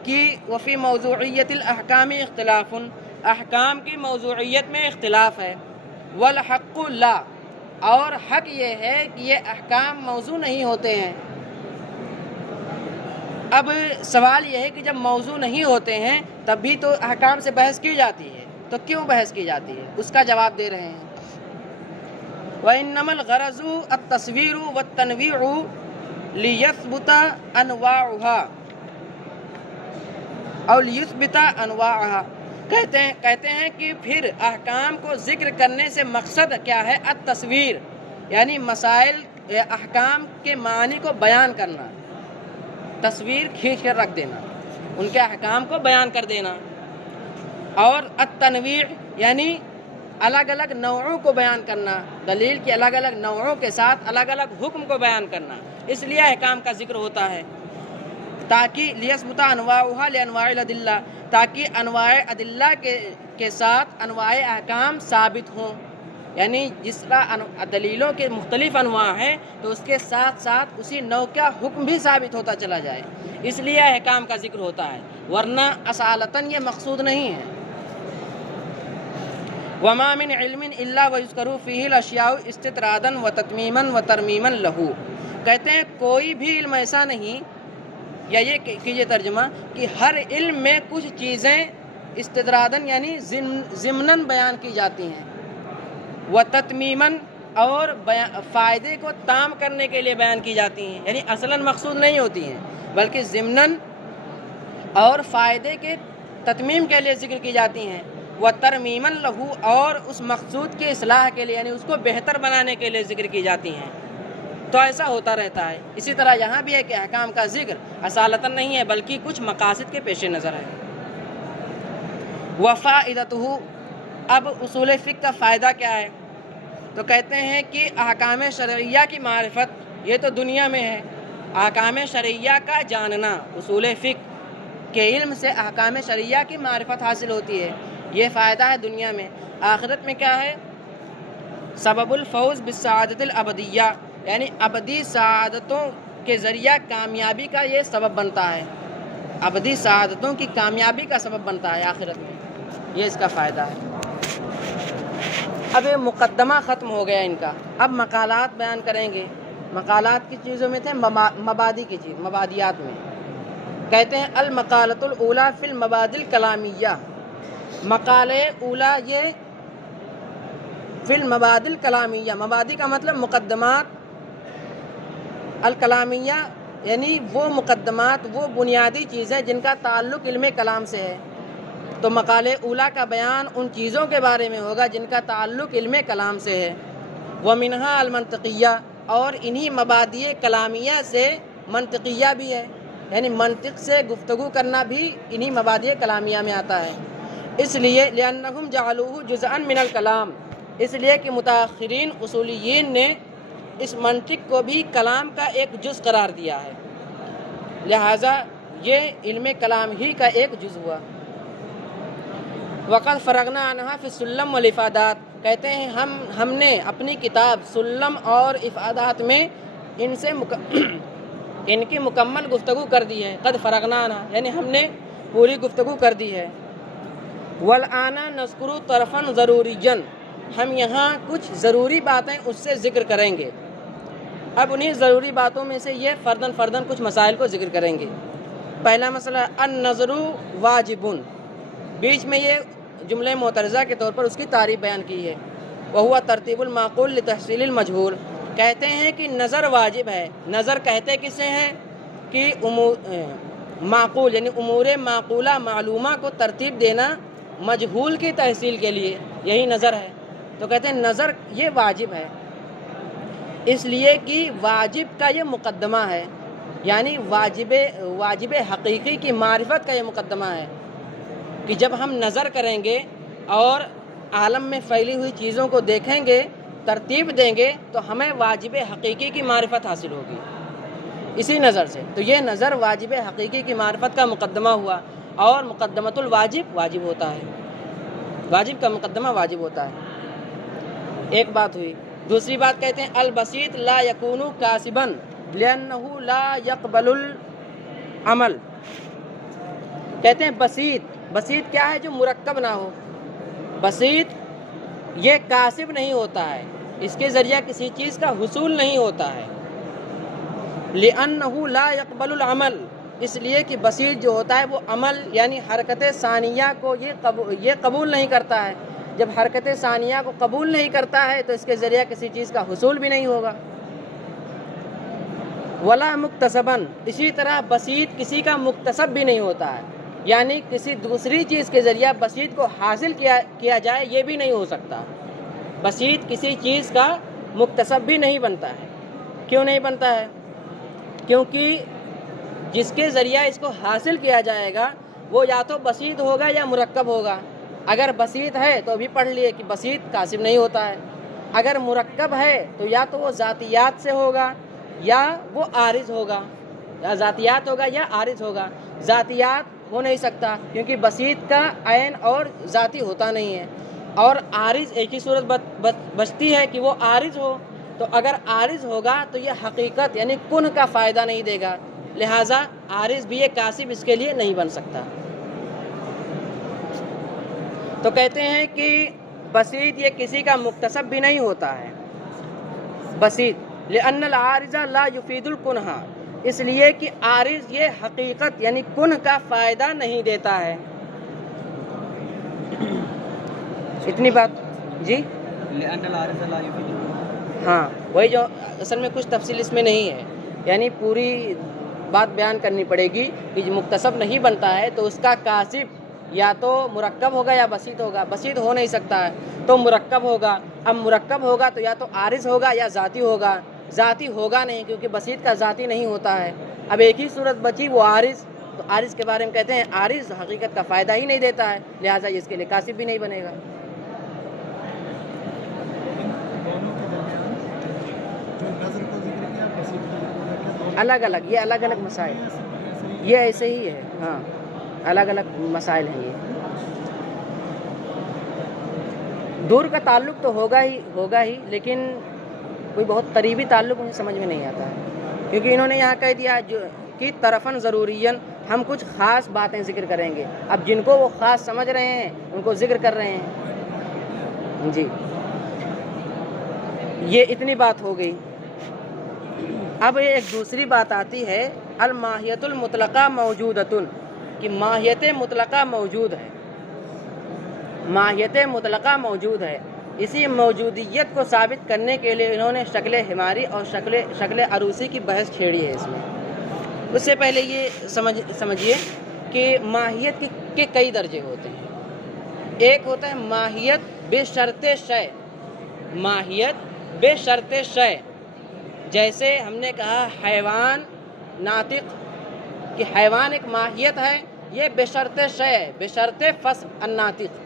کہ وفی موضوعیت الاحکام اختلاف، احکام کی موضوعیت میں اختلاف ہے، والحق لا، اور حق یہ ہے کہ یہ احکام موضوع نہیں ہوتے ہیں۔ اب سوال یہ ہے کہ جب موضوع نہیں ہوتے ہیں تب بھی تو احکام سے بحث کی جاتی ہے، تو کیوں بحث کی جاتی ہے؟ اس کا جواب دے رہے ہیں۔ وَإِنَّمَا الْغَرَضُ التَّصْوِيرُ وَالتَّنْوِيعُ لِيَثْبُتَ أَنْوَاعُهَا اور لِيُثْبِتَ أَنْوَاعُهَا، کہتے ہیں کہ پھر احکام کو ذکر کرنے سے مقصد کیا ہے؟ التصویر، یعنی مسائل احکام کے معنی کو بیان کرنا، تصویر کھینچ کر رکھ دینا، ان کے احکام کو بیان کر دینا، اور التنویع یعنی الگ الگ نوعوں کو بیان کرنا، دلیل کی الگ الگ نوعوں کے ساتھ الگ الگ حکم کو بیان کرنا، اس لیے احکام کا ذکر ہوتا ہے، تاکہ لیثبت انواعها لانواع الادلہ، تاکہ انواع ادلہ کے ساتھ انواع احکام ثابت ہوں، یعنی جس طرح دلیلوں کے مختلف انواع ہیں تو اس کے ساتھ ساتھ اسی نوع کا حکم بھی ثابت ہوتا چلا جائے، اس لیے احکام کا ذکر ہوتا ہے، ورنہ اصالتاً یہ مقصود نہیں ہے۔ وما من علم الا ويذكر فيه الاشیاء استطرادا وتتمیما وترمیما له، کہتے ہیں کوئی بھی علم ایسا نہیں، یا یہ کیجئے ترجمہ کہ ہر علم میں کچھ چیزیں استطراداً یعنی ضمناً بیان کی جاتی ہیں، وتتمیماً اور فائدے کو تام کرنے کے لیے بیان کی جاتی ہیں، یعنی اصلاً مقصود نہیں ہوتی ہیں بلکہ ضمناً اور فائدے کے تتمیم کے لیے ذکر کی جاتی ہیں، وترمیماً لہو اور اس مقصود کی اصلاح کے لیے یعنی اس کو بہتر بنانے کے لیے ذکر کی جاتی ہیں، تو ایسا ہوتا رہتا ہے۔ اسی طرح یہاں بھی ہے کہ احکام کا ذکر اصالتاً نہیں ہے بلکہ کچھ مقاصد کے پیش نظر ہے۔ وفائدتہ، اب اصول فقہ کا فائدہ کیا ہے؟ تو کہتے ہیں کہ احکام شرعیہ کی معرفت یہ تو دنیا میں ہے، احکام شرعیہ کا جاننا، اصول فقہ کے علم سے احکام شرعیہ کی معرفت حاصل ہوتی ہے، یہ فائدہ ہے دنیا میں۔ آخرت میں کیا ہے؟ سبب الفوز بالسعادت الابدیہ، یعنی ابدی سعادتوں کے ذریعہ کامیابی کا یہ سبب بنتا ہے، ابدی سعادتوں کی کامیابی کا سبب بنتا ہے آخرت میں، یہ اس کا فائدہ ہے۔ اب یہ مقدمہ ختم ہو گیا ان کا، اب مقالات بیان کریں گے۔ مقالات کی چیزوں میں تھے مبادی کی چیز، مبادیات میں کہتے ہیں المقالۃ الاولی فی المبادی الکلامیہ، مقالے اولا یہ فی المبادی الکلامیہ، مبادی کا مطلب مقدمات، الکلامیہ یعنی وہ مقدمات، وہ بنیادی چیزیں جن کا تعلق علم کلام سے ہے. تو مقالے اولا کا بیان ان چیزوں کے بارے میں ہوگا جن کا تعلق علم کلام سے ہے. ومنہا المنطقیہ، اور انہی مبادی کلامیہ سے منطقیہ بھی ہے، یعنی منطق سے گفتگو کرنا بھی انہی مبادی کلامیہ میں آتا ہے. اس لیے لأنہم جعلوہ جزءا من الکلام، اس لیے کہ متاخرین اصولیین نے اس منطق کو بھی کلام کا ایک جز قرار دیا ہے، لہٰذا یہ علم کلام ہی کا ایک جز ہوا. وقد فرغنا عنہا فی السلم والافادات، کہتے ہیں ہم نے اپنی کتاب سلم اور افادات میں ان کی مکمل گفتگو کر دی ہے. قد فرغنا عنہا یعنی ہم نے پوری گفتگو کر دی ہے. والآن نذکر طرفا ضروریا، ہم یہاں کچھ ضروری باتیں اس سے ذکر کریں گے. اب انہیں ضروری باتوں میں سے یہ فرداً کچھ مسائل کو ذکر کریں گے. پہلا مسئلہ النظر واجب، بیچ میں یہ جملے معترضہ کے طور پر اس کی تعریف بیان کی ہے. وہو ترتیب المعقول لتحصیل المجہول، کہتے ہیں کہ نظر واجب ہے. نظر کہتے کسے ہیں کہ معقول یعنی امور معقولہ معلومہ کو ترتیب دینا مجہول کی تحصیل کے لیے، یہی نظر ہے. تو کہتے ہیں نظر یہ واجب ہے، اس لیے کہ واجب کا یہ مقدمہ ہے، یعنی واجب حقیقی کی معرفت کا یہ مقدمہ ہے کہ جب ہم نظر کریں گے اور عالم میں پھیلی ہوئی چیزوں کو دیکھیں گے، ترتیب دیں گے، تو ہمیں واجب حقیقی کی معرفت حاصل ہوگی اسی نظر سے. تو یہ نظر واجب حقیقی کی معرفت کا مقدمہ ہوا، اور مقدمۃ الواجب واجب ہوتا ہے، واجب کا مقدمہ واجب ہوتا ہے. ایک بات ہوئی. دوسری بات کہتے ہیں البسیط لا یکون کاسبا لأنہ لا یقبل العمل، کہتے ہیں بسیط کیا ہے؟ جو مرکب نہ ہو. بسیط یہ کاسب نہیں ہوتا ہے، اس کے ذریعہ کسی چیز کا حصول نہیں ہوتا ہے. لأنہ لا یقبل العمل، اس لیے کہ بسیط جو ہوتا ہے وہ عمل یعنی حرکت ثانیہ کو یہ قبول نہیں کرتا ہے. جب حرکت ثانیہ کو قبول نہیں کرتا ہے تو اس کے ذریعہ کسی چیز کا حصول بھی نہیں ہوگا. ولا مکتسبا، اسی طرح بسیط کسی کا مکتسب بھی نہیں ہوتا ہے، یعنی کسی دوسری چیز کے ذریعہ بسیط کو حاصل کیا جائے یہ بھی نہیں ہو سکتا. بسیط کسی چیز کا مکتسب بھی نہیں بنتا ہے. کیوں نہیں بنتا ہے؟ کیونکہ جس کے ذریعہ اس کو حاصل کیا جائے گا وہ یا تو بسیط ہوگا یا مرکب ہوگا. اگر بسیط ہے تو ابھی پڑھ لیے کہ بسیط کاسب نہیں ہوتا ہے. اگر مرکب ہے تو یا تو وہ ذاتیات سے ہوگا یا وہ عارض ہوگا، یا ذاتیات ہوگا یا عارض ہوگا. ذاتیات ہو نہیں سکتا کیونکہ بسیط کا عین اور ذاتی ہوتا نہیں ہے، اور عارض ایک ہی صورت بچتی ہے کہ وہ عارض ہو. تو اگر عارض ہوگا تو یہ حقیقت یعنی کن کا فائدہ نہیں دے گا، لہٰذا عارض بھی یہ کاسب اس کے لیے نہیں بن سکتا. تو کہتے ہیں کہ بسیط یہ کسی کا مکتسب بھی نہیں ہوتا ہے. بسیط لأن العارض لا يفيد الکنہ، اس لیے کہ عارض یہ حقیقت یعنی کن کا فائدہ نہیں دیتا ہے. اتنی بات جی. لأن العارض لا يفيد الکنہ، ہاں وہی جو اصل میں کچھ تفصیل اس میں نہیں ہے، یعنی پوری بات بیان کرنی پڑے گی کہ جو مکتسب نہیں بنتا ہے تو اس کا کاسب یا تو مرکب ہوگا یا بسیط ہوگا. بسیط ہو نہیں سکتا ہے تو مرکب ہوگا. اب مرکب ہوگا تو یا تو عارض ہوگا یا ذاتی ہوگا. ذاتی ہوگا نہیں کیونکہ بسیط کا ذاتی نہیں ہوتا ہے. اب ایک ہی صورت بچی وہ عارض. تو عارض کے بارے میں کہتے ہیں عارض حقیقت کا فائدہ ہی نہیں دیتا ہے، لہٰذا اس کے لیے کاسب بھی نہیں بنے گا. الگ الگ یہ الگ الگ مسائل، یہ ایسے ہی ہے. ہاں الگ الگ مسائل ہیں. یہ دور کا تعلق تو ہوگا ہی لیکن کوئی بہت قریبی تعلق انہیں سمجھ میں نہیں آتا ہے، کیونکہ انہوں نے یہاں کہہ دیا کہ طرفاً ضروریاً ہم کچھ خاص باتیں ذکر کریں گے. اب جن کو وہ خاص سمجھ رہے ہیں ان کو ذکر کر رہے ہیں. جی یہ اتنی بات ہو گئی. اب ایک دوسری بات آتی ہے الماہیت المطلقہ موجودۃ، کہ ماہیت مطلقہ موجود ہے. ماہیت مطلقہ موجود ہے. اسی موجودیت کو ثابت کرنے کے لیے انہوں نے شکل حماری اور شکل عروسی کی بحث چھیڑی ہے اس میں. اس سے پہلے یہ سمجھیے کہ ماہیت کے کئی درجے ہوتے ہیں. ایک ہوتا ہے ماہیت بشرط شے. ماہیت بشرط شے، جیسے ہم نے کہا حیوان ناطق، کہ حیوان ایک ماہیت ہے، یہ بشرط شے ہے، بشرط فصل الناطق.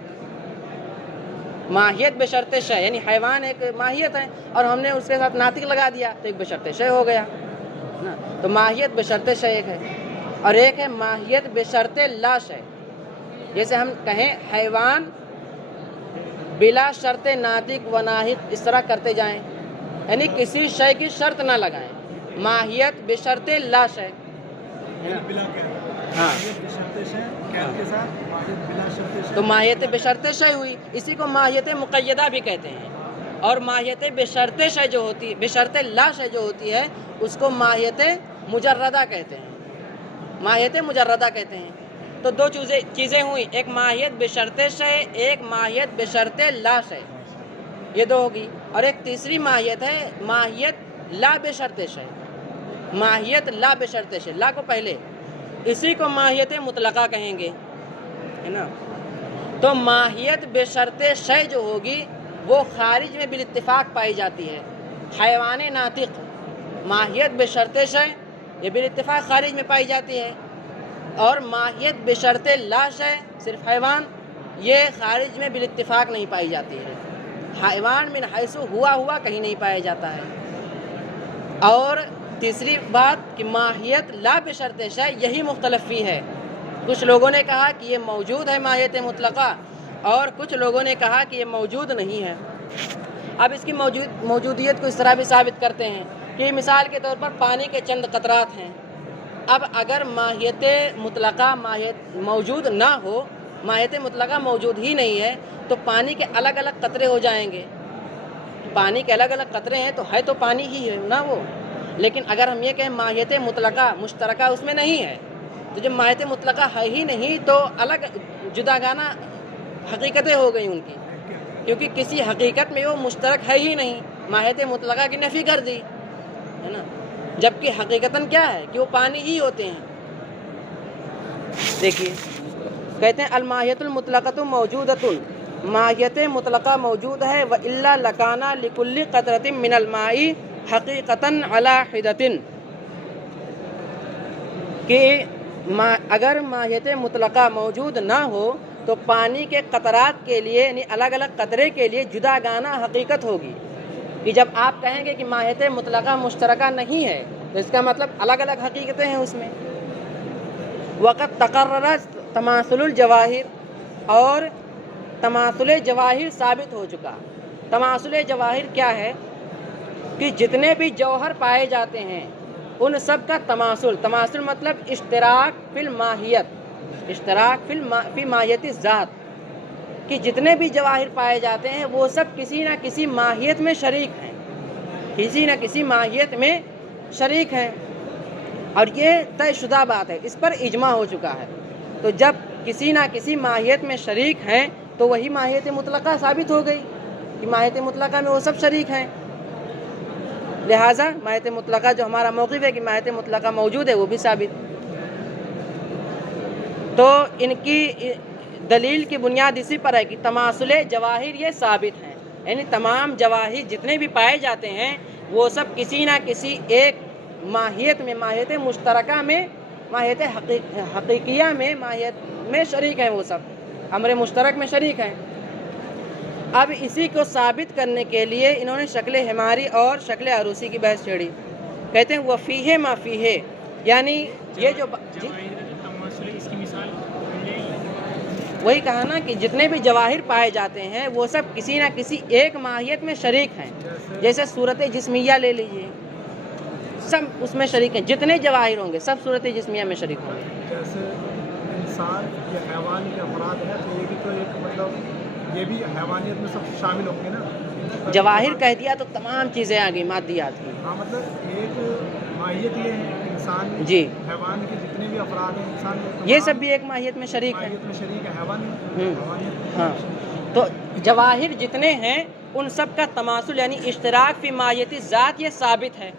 ماہیت بشرط شے یعنی حیوان ایک ماہیت ہے اور ہم نے اس کے ساتھ ناطق لگا دیا تو ایک بشرط شے ہو گیا نا. تو ماہیت بشرط شے ایک ہے. اور ایک ہے ماہیت بشرط لا شے. جیسے ہم کہیں حیوان بلا شرط ناطق و ناحق، اس طرح کرتے جائیں، یعنی کسی شے کی شرط نہ لگائیں. ماہیت بشرط لا شے. بلا کیا ہاں، بشرط شے قید کے ساتھ ماہیت بلا شرط شے. تو ماہیت بشرط شے ہوئی. اسی کو ماہیت مقیدہ بھی کہتے ہیں. اور ماہیت بشرط شے جو ہوتی ہے، بشرط لا شے جو ہوتی ہے، اس کو ماہیت مجردہ کہتے ہیں. ماہیت مجردہ کہتے ہیں. تو دو چیزیں ہوئی، ایک ماہیت بشرط شے، ایک ماہیت بشرط لا شے. یہ دو ہوگی. اور ایک تیسری ماہیت ہے ماہیت لا بشرط شے. ماہیت لا بشرط شے، لا کو پہلے، اسی کو ماہیت مطلقہ کہیں گے، ہے نا. تو ماہیت بشرط شے جو ہوگی وہ خارج میں بالاتفاق پائی جاتی ہے. حیوان ناطق ماہیت بشرط شے، یہ بالاتفاق خارج میں پائی جاتی ہے. اور ماہیت بشرط لا شے صرف حیوان، یہ خارج میں بالاتفاق نہیں پائی جاتی ہے. حیوان من حیث ہوا کہیں نہیں پایا جاتا ہے. اور تیسری بات کہ ماہیت لا بشرط شے یہی مختلف فی ہے. کچھ لوگوں نے کہا کہ یہ موجود ہے ماہیت مطلقہ، اور کچھ لوگوں نے کہا کہ یہ موجود نہیں ہے. اب اس کی موجودیت کو اس طرح بھی ثابت کرتے ہیں کہ مثال کے طور پر پانی کے چند قطرات ہیں. اب اگر ماہیت مطلقہ ماہیت موجود نہ ہو، ماہیت مطلقہ موجود ہی نہیں ہے، تو پانی کے الگ الگ قطرے ہو جائیں گے. پانی کے الگ الگ قطرے ہیں تو ہے تو پانی ہی ہے نا وہ. لیکن اگر ہم یہ کہیں ماہیت مطلقہ مشترکہ اس میں نہیں ہے، تو جب ماہیت مطلقہ ہے ہی نہیں تو الگ جداگانہ حقیقتیں ہو گئی ان کی، کیونکہ کسی حقیقت میں وہ مشترک ہے ہی نہیں. ماہیت مطلقہ کی نفی کر دی، ہے نا. جبکہ حقیقتاً کیا ہے کہ وہ پانی ہی ہوتے ہیں. دیکھیے کہتے ہیں الماہیت المطلقۃ موجودۃ، ماہیت مطلقہ موجود ہے. وَإِلَّا لَكَانَ لِكُلِّ قَطْرَةٍ مِّنَ الْمَاءِ حَقِيقَةً عَلَىٰ حِدَةٍ، کہ اگر ماہیت مطلقہ موجود نہ ہو تو پانی کے قطرات کے لیے یعنی الگ الگ قطرے کے لیے جداگانہ حقیقت ہوگی. کہ جب آپ کہیں گے کہ ماہیت مطلقہ مشترکہ نہیں ہے تو اس کا مطلب الگ الگ حقیقتیں ہیں اس میں. وقت تقرر تماثل الجواہر، اور تماثل جواہر ثابت ہو چکا. تماثل جواہر کیا ہے کہ جتنے بھی جوہر پائے جاتے ہیں ان سب کا تماثل مطلب اشتراک فی الماہیت، اشتراک فی ماہیت الذات، کہ جتنے بھی جواہر پائے جاتے ہیں وہ سب کسی نہ کسی ماہیت میں شریک ہیں، کسی نہ کسی ماہیت میں شریک ہیں. اور یہ طے شدہ بات ہے، اس پر اجماع ہو چکا ہے. تو جب کسی نہ کسی ماہیت میں شریک ہیں تو وہی ماہیت مطلقہ ثابت ہو گئی کہ ماہیت مطلقہ میں وہ سب شریک ہیں. لہٰذا ماہیت مطلقہ جو ہمارا موقف ہے کہ ماہیت مطلقہ موجود ہے وہ بھی ثابت. تو ان کی دلیل کی بنیاد اسی پر ہے کہ تماثل جواہر یہ ثابت ہیں، یعنی تمام جواہر جتنے بھی پائے جاتے ہیں وہ سب کسی نہ کسی ایک ماہیت میں، ماہیت مشترکہ میں، ماہیت حقیقیہ میں، ماہیت میں شریک ہیں. وہ سب امر مشترک میں شریک ہیں. اب اسی کو ثابت کرنے کے لیے انہوں نے شکل حماری اور شکل عروسی کی بحث چھیڑی. کہتے ہیں وفیہ ما فیہ، یعنی یہ جو وہی کہا نا کہ جتنے بھی جواہر پائے جاتے ہیں وہ سب کسی نہ کسی ایک ماہیت میں شریک ہیں. جیسے صورت جسمیہ لے لیجئے، سب اس میں شریک ہیں. جتنے جواہر ہوں گے سب صورت جسمیہ میں شریک ہوں گے. جیسے انسان یا حیوان کے افراد ہیں تو یہ بھی تو ایک مطلب یہ بھی حیوانیت میں سب شامل ہوں گے نا. جواہر کہہ دیا تو تمام چیزیں آ گئی مادیات کی. ہاں مطلب ایک ماہیت یہ ہے انسان جی حیوان کے جتنے بھی افراد ہیں انسان کے یہ سب بھی ایک ماہیت میں شریک ہیں. ماہیت میں شریک ہے، حیوانیت ہاں تو جواہر جتنے ہیں ان سب کا تماثل یعنی اشتراک فی ماہیت ذات یہ ثابت ہے،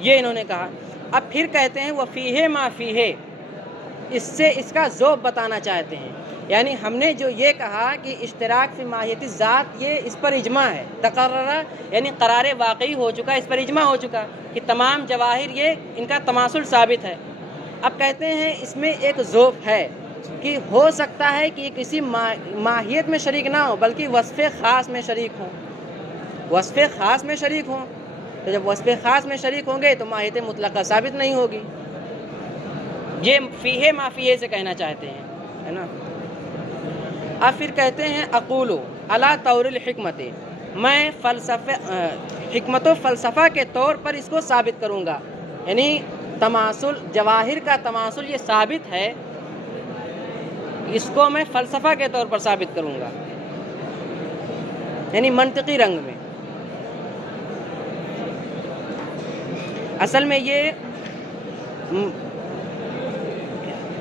یہ انہوں نے کہا. اب پھر کہتے ہیں وفیہ ما فیہ، اس سے اس کا ذوب بتانا چاہتے ہیں. یعنی ہم نے جو یہ کہا کہ اشتراک فی ماہیت ذات یہ اس پر اجماع ہے، تقررہ یعنی قرار واقعی ہو چکا، اس پر اجماع ہو چکا کہ تمام جواہر یہ ان کا تماثل ثابت ہے. اب کہتے ہیں اس میں ایک ذوب ہے کہ ہو سکتا ہے کہ یہ کسی ماہیت میں شریک نہ ہو بلکہ وصف خاص میں شریک ہوں، وصف خاص میں شریک ہوں. تو جب وصف خاص میں شریک ہوں گے تو ماہیت مطلقہ ثابت نہیں ہوگی. یہ فیہ ما فیہ سے کہنا چاہتے ہیں، ہے نا. اب پھر کہتے ہیں اقولو علی طور الحکمت، میں حکمت و فلسفہ کے طور پر اس کو ثابت کروں گا. یعنی تماثل جواہر کا تماثل یہ ثابت ہے، اس کو میں فلسفہ کے طور پر ثابت کروں گا، یعنی منطقی رنگ میں. اصل میں یہ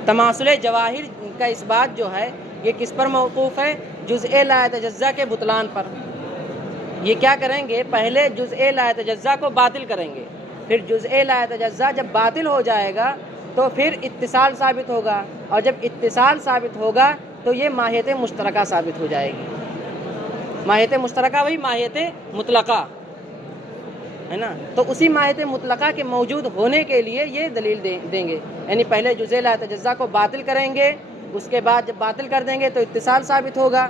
تماثل جواہر کا اس بات جو ہے یہ کس پر موقوف ہے؟ جزء لا یتجزا کے بطلان پر. یہ کیا کریں گے؟ پہلے جزء لا یتجزا کو باطل کریں گے، پھر جزء لا یتجزا جب باطل ہو جائے گا تو پھر اتصال ثابت ہوگا، اور جب اتصال ثابت ہوگا تو یہ ماہیت مشترکہ ثابت ہو جائے گی. ماہیت مشترکہ وہی ماہیت مطلقہ ہے نا. تو اسی ماہیت مطلقہ کے موجود ہونے کے لیے یہ دلیل دیں گے. یعنی پہلے جزء لا یتجزا کو باطل کریں گے، اس کے بعد جب باطل کر دیں گے تو اتصال ثابت ہوگا،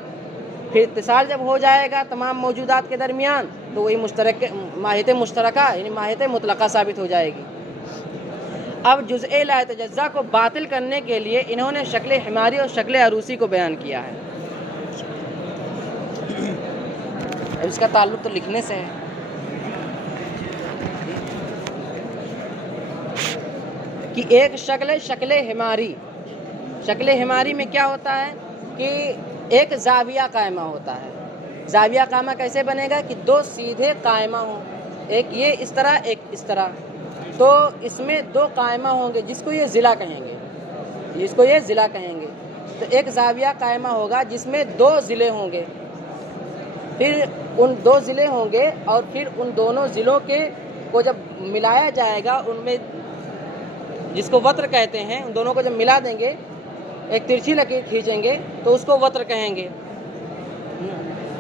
پھر اتصال جب ہو جائے گا تمام موجودات کے درمیان تو وہی مشترک ماہیت مشترکہ یعنی ماہیت مطلقہ ثابت ہو جائے گی. اب جزء لا یتجزا کو باطل کرنے کے لیے انہوں نے شکل حماری اور شکل عروسی کو بیان کیا ہے. اب اس کا تعلق تو لکھنے سے ہے. کہ ایک شکل شکل حماری، شکل حماری میں کیا ہوتا ہے کہ ایک زاویہ قائمہ ہوتا ہے. زاویہ قائمہ کیسے بنے گا کہ دو سیدھے قائمہ ہوں، ایک یہ اس طرح ایک اس طرح، تو اس میں دو قائمہ ہوں گے جس کو یہ ضلع کہیں گے، جس کو یہ ضلع کہیں گے. تو ایک زاویہ قائمہ ہوگا جس میں دو ضلع ہوں گے، پھر ان دو ضلع ہوں گے اور پھر ان دونوں ضلعوں کے کو جب ملایا جائے گا ان میں جس کو وتر کہتے ہیں، ان دونوں کو جب ملا دیں گے ایک ترچھی لکیر کھینچیں گے تو اس کو وتر کہیں گے.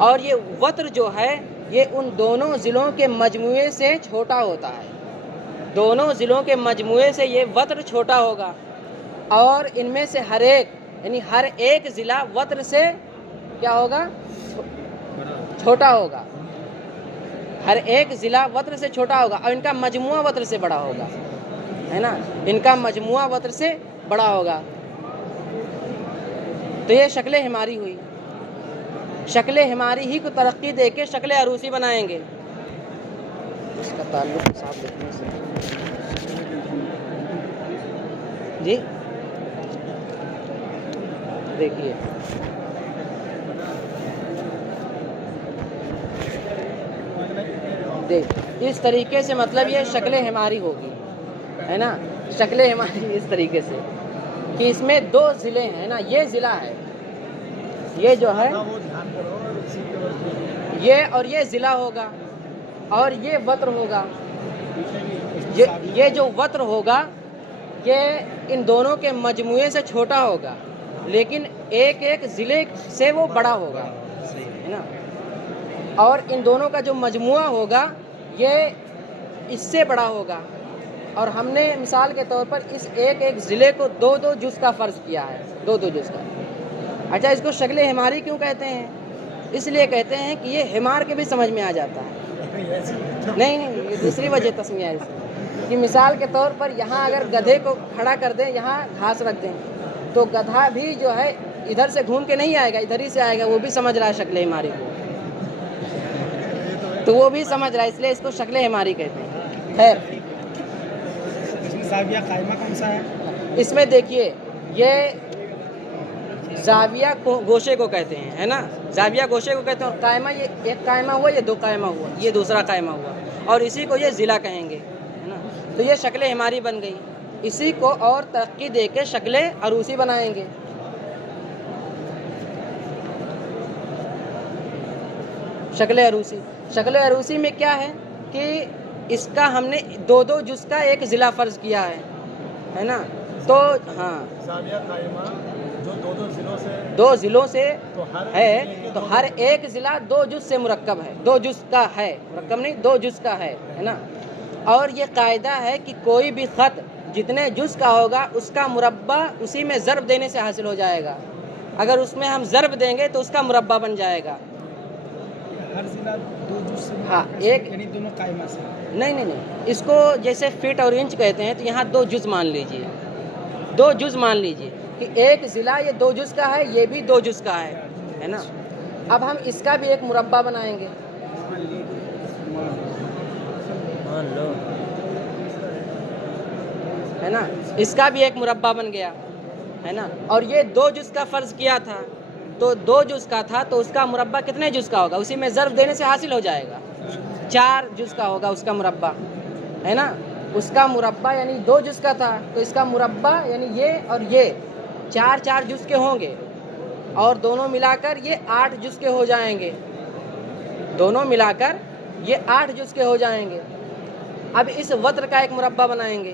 اور یہ وتر جو ہے یہ ان دونوں ضلعوں کے مجموعے سے چھوٹا ہوتا ہے، دونوں ضلعوں کے مجموعے سے یہ وتر چھوٹا ہوگا، اور ان میں سے ہر ایک یعنی ہر ایک ضلع وتر سے کیا ہوگا؟ چھوٹا ہوگا. ہر ایک ضلع وتر سے چھوٹا ہوگا اور ان کا مجموعہ وتر سے بڑا ہوگا، ہے نا. ان کا مجموعہ وتر سے بڑا ہوگا. تو یہ شکل حماری ہوئی. شکل حماری ہی کو ترقی دے کے شکل عروسی بنائیں گے. اس کا تعلق صاحب لکھنے سے جی دیکھیے اس طریقے سے مطلب یہ شکل حماری ہوگی، ہے نا. شکل حماری اس طریقے سے کہ اس میں دو ضلع ہیں نا، یہ ضلع ہے، یہ جو ہے یہ اور یہ ضلع ہوگا اور یہ وتر ہوگا. یہ جو وتر ہوگا یہ ان دونوں کے مجموعے سے چھوٹا ہوگا لیکن ایک ایک ضلع سے وہ بڑا ہوگا، ہے نا. اور ان دونوں کا جو مجموعہ ہوگا یہ اس سے بڑا ہوگا. اور ہم نے مثال کے طور پر اس ایک ایک ضلع کو دو دو جز کا فرض کیا ہے، دو دو جز کا. اچھا، اس کو شکل حماری کیوں کہتے ہیں؟ اس لیے کہتے ہیں کہ یہ حمار کے بھی سمجھ میں آ جاتا ہے. نہیں یہ دوسری وجہ تسمیہ ہے اس کہ مثال کے طور پر یہاں اگر گدھے کو کھڑا کر دیں، یہاں گھاس رکھ دیں تو گدھا بھی جو ہے ادھر سے گھوم کے نہیں آئے گا، ادھر ہی سے آئے گا. وہ بھی سمجھ رہا ہے شکل حماری کو، تو وہ بھی سمجھ رہا ہے، اس لیے اس کو شکل حماری کہتے ہیں. خیر، زاویہ قائمہ کون سا ہے؟ اس میں دیکھیے یہ زاویہ گوشے کو کہتے ہیں، ہے نا. زاویہ گوشے کو کہتے ہیں. اور قائمہ یہ ایک قائمہ ہوا، یہ دو قائمہ ہوا، یہ دوسرا قائمہ ہوا، اور اسی کو یہ ضلع کہیں گے، ہے نا. تو یہ شکل حماری بن گئی. اسی کو اور ترقی دے کے شکل عروسی بنائیں گے. شکل عروسی میں کیا ہے کہ اس کا ہم نے دو جز کا ایک ضلع فرض کیا ہے نا. تو ہاں زاویہ قائمہ جو دو ضلعوں سے تو ہے تو ہر ایک ضلع 2 جز سے مرکب ہے, 2 جز کا ہے, مرکب نہیں 2 جز کا ہے نا. اور یہ قاعدہ ہے کہ کوئی بھی خط جتنے جز کا ہوگا اس کا مربع اسی میں ضرب دینے سے حاصل ہو جائے گا. اگر اس میں ہم ضرب دیں گے تو اس کا مربع بن جائے گا. ہر ضلع 2 جز سے ہاں ایک یعنی دونوں قائمہ سے. نہیں, اس کو جیسے فٹ اور انچ کہتے ہیں تو یہاں 2 جز مان لیجئے, 2 جز مان لیجئے کہ ایک ضلع یہ 2 جز کا ہے, یہ بھی 2 جز کا ہے نا. اب ہم اس کا بھی ایک مربع بنائیں گے. ہے نا, اس کا بھی ایک مربع بن گیا ہے نا. اور یہ 2 جز کا فرض کیا تھا تو 2 جز کا تھا تو اس کا مربع کتنے جز کا ہوگا, اسی میں ضرب دینے سے حاصل ہو جائے گا. 4 جز کا ہوگا اس کا مربع ہے نا. اس کا مربع یعنی 2 جز کا تھا تو اس کا مربع یعنی یہ اور یہ 4 جز کے ہوں گے اور دونوں ملا کر یہ 8 جز کے ہو جائیں گے. دونوں ملا کر یہ 8 جز کے ہو جائیں گے. اب اس وتر کا ایک مربع بنائیں گے.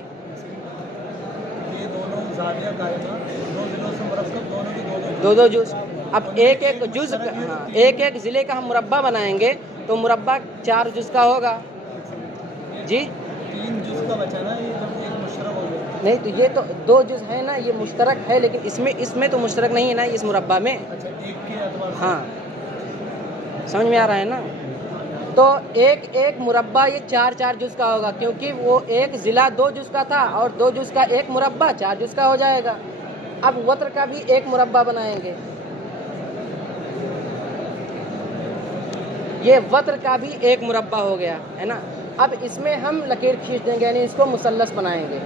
یہ دونوں زاویہ قائمہ 2 ضلعوں سے مرکب, دونوں کی 2 جز. اب ایک جز ایک ضلع کا ہم مربع بنائیں گے تو مربع 4 جز کا ہوگا. جی 3 جز کا بچا نا, یہ جب ایک مشترک ہو گیا. نہیں تو یہ تو 2 جز ہے نا, یہ مشترک ہے لیکن اس میں تو مشترک نہیں ہے نا اس مربع میں. اچھا ایک کے اعتبار سے. ہاں سمجھ میں آ رہا ہے نا. تو ایک مربع یہ 4 جز کا ہوگا کیونکہ وہ ایک ضلع 2 جز کا تھا اور 2 جز کا ایک مربع 4 جز کا ہو جائے گا. اب وتر کا بھی ایک مربع بنائیں گے. یہ وتر کا بھی ایک مربع ہو گیا ہے نا. اب اس میں ہم لکیر کھینچ دیں گے یعنی اس کو مثلث بنائیں گے.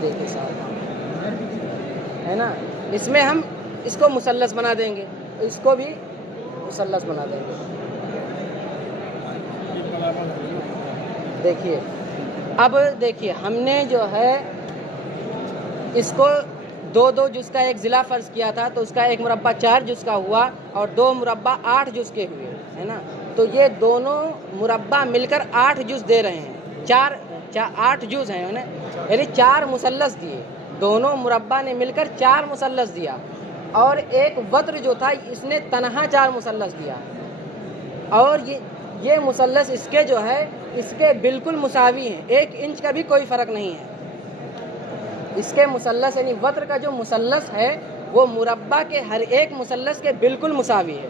دیکھیں صاحب ہے نا, اس میں ہم اس کو مثلث بنا دیں گے, اس کو بھی مثلث بنا دیں گے. دیکھیے اب دیکھیے ہم نے جو ہے اس کو 2 جز کا ایک ضلع فرض کیا تھا تو اس کا ایک مربع 4 جز کا ہوا اور 2 مربع 8 جز کے ہوئے ہے نا. تو یہ دونوں مربع مل کر 8 جز دے رہے ہیں. 8 جز ہیں نا, یعنی 4 مثلث دیے. دونوں مربع نے مل کر 4 مثلث دیا اور ایک وتر جو تھا اس نے تنہا 4 مثلث دیا. اور یہ مثلث اس کے جو ہے اس کے بالکل مساوی ہیں, 1 انچ کا بھی کوئی فرق نہیں ہے. اس کے مثلث یعنی وتر کا جو مثلث ہے وہ مربع کے ہر ایک مثلث کے بالکل مساوی ہے,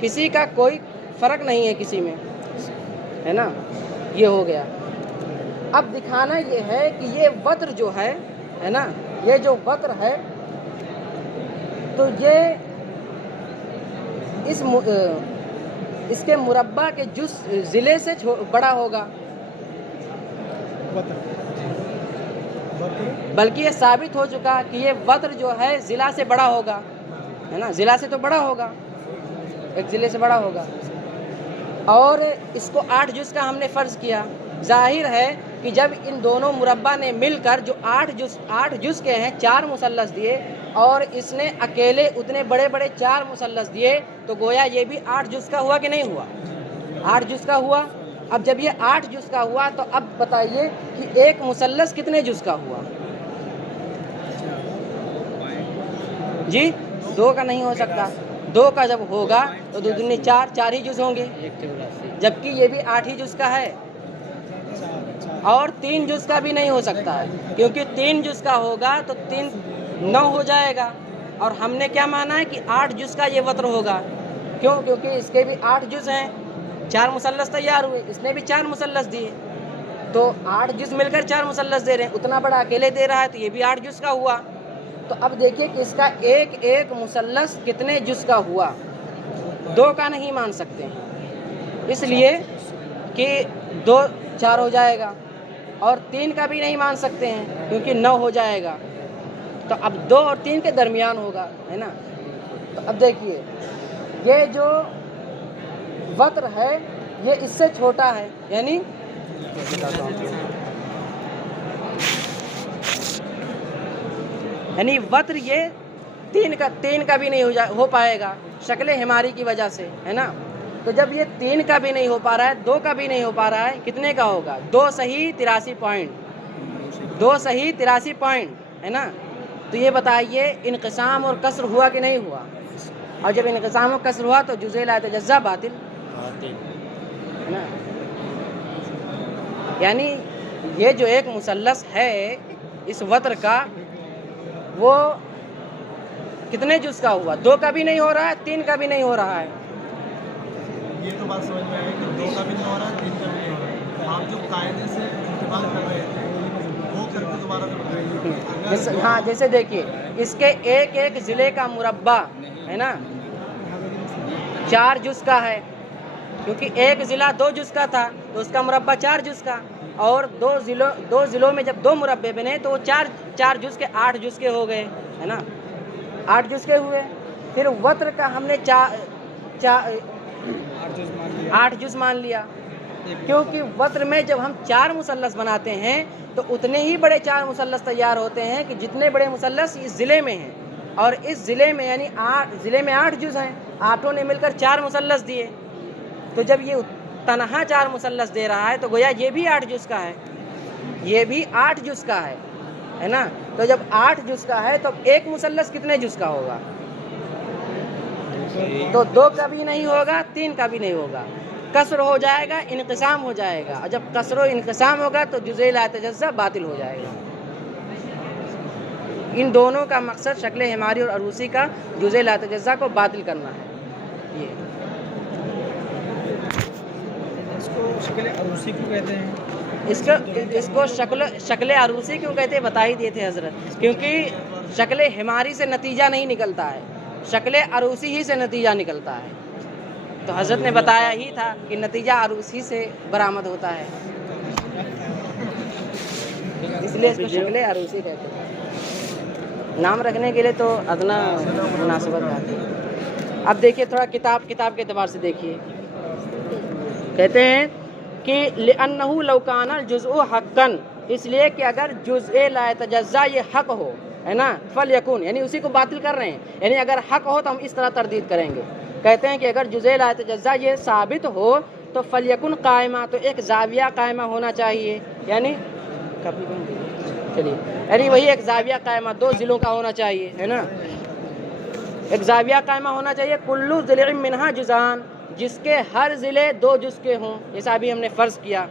کسی کا کوئی فرق نہیں ہے کسی میں ہے نا. یہ ہو گیا. اب دکھانا یہ ہے کہ یہ وتر جو ہے نا, یہ جو وتر ہے تو یہ اس کے مربع کے ضلع سے بڑا ہوگا. بلکہ یہ ثابت ہو چکا کہ یہ وتر جو ہے ضلع سے بڑا ہوگا ہے نا. ضلع سے تو بڑا ہوگا, ایک ضلع سے بڑا ہوگا. اور اس کو 8 جز کا ہم نے فرض کیا. ظاہر ہے کہ جب ان دونوں مربع نے مل کر جو 8 جز کے ہیں 4 مثلث دیے اور اس نے اکیلے اتنے بڑے 4 مثلث دیے تو گویا یہ بھی 8 جز کا ہوا کہ نہیں ہوا, 8 جز کا ہوا. اب جب یہ 8 جز کا ہوا تو اب بتائیے کہ ایک مثلث کتنے جز کا ہوا. جی 2 کا نہیں ہو سکتا. 2 کا جب ہوگا تو 2 دونی 4 ہی جز ہوں گے, جبکہ یہ بھی 8 ہی جز کا ہے. اور 3 جز کا بھی نہیں ہو سکتا ہے کیونکہ 3 جز کا ہوگا تو 3 9 ہو جائے گا. اور ہم نے کیا مانا ہے کہ 8 جز کا یہ وتر ہوگا. کیوں؟ کیونکہ اس کے بھی 8 جز ہیں, 4 مثلث تیار ہوئے, اس نے بھی 4 مثلث دیے تو 8 جز مل کر 4 مثلث دے رہے ہیں. اتنا بڑا اکیلے دے رہا ہے تو یہ بھی 8 جز کا ہوا. تو اب دیکھیے کہ اس کا ایک مثلث کتنے جز کا ہوا. 2 کا نہیں مان سکتے ہیں اس لیے کہ 2 4 ہو جائے گا, اور 3 کا بھی نہیں مان سکتے ہیں کیونکہ 9 ہو جائے گا. تو اب 2 اور 3 کے درمیان ہوگا ہے نا. تو اب دیکھیے یہ جو وتر ہے یہ اس سے چھوٹا ہے, یعنی یعنی وطر یہ تین کا بھی نہیں ہو پائے گا شکل حماری کی وجہ سے، ہے نا. تو جب یہ 3 کا بھی نہیں ہو پا رہا ہے، 2 کا بھی نہیں ہو پا رہا ہے، کتنے کا ہوگا؟ 2 صحیح 83 پوائنٹ، 2 صحیح 83 پوائنٹ، ہے نا. تو یہ بتائیے انقسام اور کسر ہوا کہ نہیں ہوا؟ اور جب انقسام اور کسر ہوا تو جزء لا یتجزا باطل، ہے نا. یعنی یہ جو ایک مثلث ہے اس وطر کا، وہ کتنے جز کا ہوا؟ 2 کا بھی نہیں ہو رہا ہے، 3 کا بھی نہیں ہو رہا ہے. یہ تو بات سمجھ میں آئی کہ 2 کا بھی نہیں ہو رہا ہے، 3 کا بھی نہیں ہو رہا ہے. آپ جو قاعدے سے انتقال کر رہے ہیں وہ کر کے دوبارہ بتائیے. ہاں جیسے دیکھیے اس کے ایک ضلع کا مربع ہے نا 4 جز کا ہے، کیونکہ ایک ضلع 2 جز کا تھا تو اس کا مربع 4 جز کا، اور 2 ضلعوں میں جب 2 مربع بنے تو وہ 4 جز کے 8 جز کے ہو گئے، ہے نا. 8 جز کے ہوئے. پھر وطر کا ہم نے 8 جز مان لیا، کیونکہ وطر میں جب ہم 4 مثلث بناتے ہیں تو اتنے ہی بڑے 4 مثلث تیار ہوتے ہیں کہ جتنے بڑے مثلث اس ضلع میں ہیں، اور اس ضلع میں یعنی ضلع میں 8 جز ہیں، 8 نے مل کر 4 مثلث دیے. تو جب یہ تنہا 4 مثلث دے رہا ہے تو گویا یہ بھی 8 جز کا ہے، یہ بھی 8 جز کا ہے نا. تو جب 8 جز کا ہے تو ایک مثلث کتنے جز کا ہوگا؟ تو 2 کا بھی نہیں ہوگا، 3 کا بھی نہیں ہوگا. کسر ہو جائے گا، انقسام ہو جائے گا، اور جب کسر و انقسام ہوگا تو جزء لا یتجزا باطل ہو جائے گا. ان دونوں کا مقصد شکل حماری اور عروسی کا جزء لا یتجزا کو باطل کرنا ہے. یہ اس کو شکل عروسی کیوں کہتے ہیں؟ اس کو شکل عروسی کیوں کہتے ہیں بتا ہی دیے تھے حضرت، کیونکہ شکل حماری سے نتیجہ نہیں نکلتا ہے، شکل عروسی ہی سے نتیجہ نکلتا ہے. تو حضرت نے بتایا ہی تھا کہ نتیجہ عروسی سے برآمد ہوتا ہے، اس لیے اس کو شکل عروسی کہتے ہیں. نام رکھنے کے لیے تو ادنا مناسبت آتی ہے. اب دیکھیے تھوڑا کتاب کے اعتبار سے دیکھیے. کہتے ہیں کہ لأنه لو كان الجزء حقا، اس لیے کہ اگر جزء لا یتجزا یہ حق ہو، ہے نا، فلیکن یعنی اسی کو باطل کر رہے ہیں، یعنی اگر حق ہو تو ہم اس طرح تردید کریں گے. کہتے ہیں کہ اگر جزء لا یتجزا یہ ثابت ہو تو فلیکن قائمہ، تو ایک زاویہ قائمہ ہونا چاہیے، یعنی چلیے یعنی وہی ایک زاویہ قائمہ 2 ضلعوں کا ہونا چاہیے، ہے نا. ایک زاویہ قائمہ ہونا چاہیے کل ضلع منہا جزان، جس کے ہر ضلع 2 جز کے ہوں، جیسا ابھی ہم نے فرض کیا،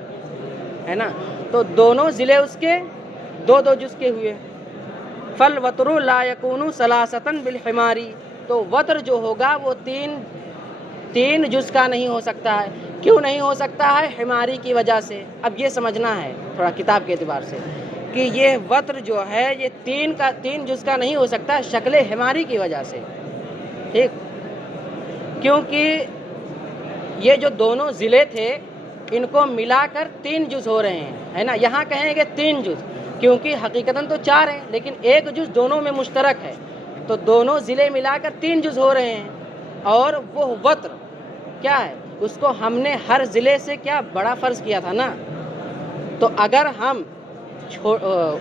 ہے نا. تو دونوں ضلع اس کے 2 جز کے ہوئے. فالوتر لا یکون ثلاثۃ بالحماری، تو وطر جو ہوگا وہ 3 جز کا نہیں ہو سکتا ہے. کیوں نہیں ہو سکتا ہے؟ حماری کی وجہ سے. اب یہ سمجھنا ہے تھوڑا کتاب کے اعتبار سے کہ یہ وطر جو ہے یہ 3 جز کا نہیں ہو سکتا شکل حماری کی وجہ سے. ٹھیک، کیونکہ یہ جو دونوں ضلع تھے ان کو ملا کر 3 جز ہو رہے ہیں، ہے نا. یہاں کہیں گے 3 جز، کیونکہ حقیقتاً تو 4 ہیں لیکن ایک جز دونوں میں مشترک ہے، تو دونوں ضلع ملا کر 3 جز ہو رہے ہیں. اور وہ وطر کیا ہے؟ اس کو ہم نے ہر ضلع سے کیا بڑا فرض کیا تھا نا. تو اگر ہم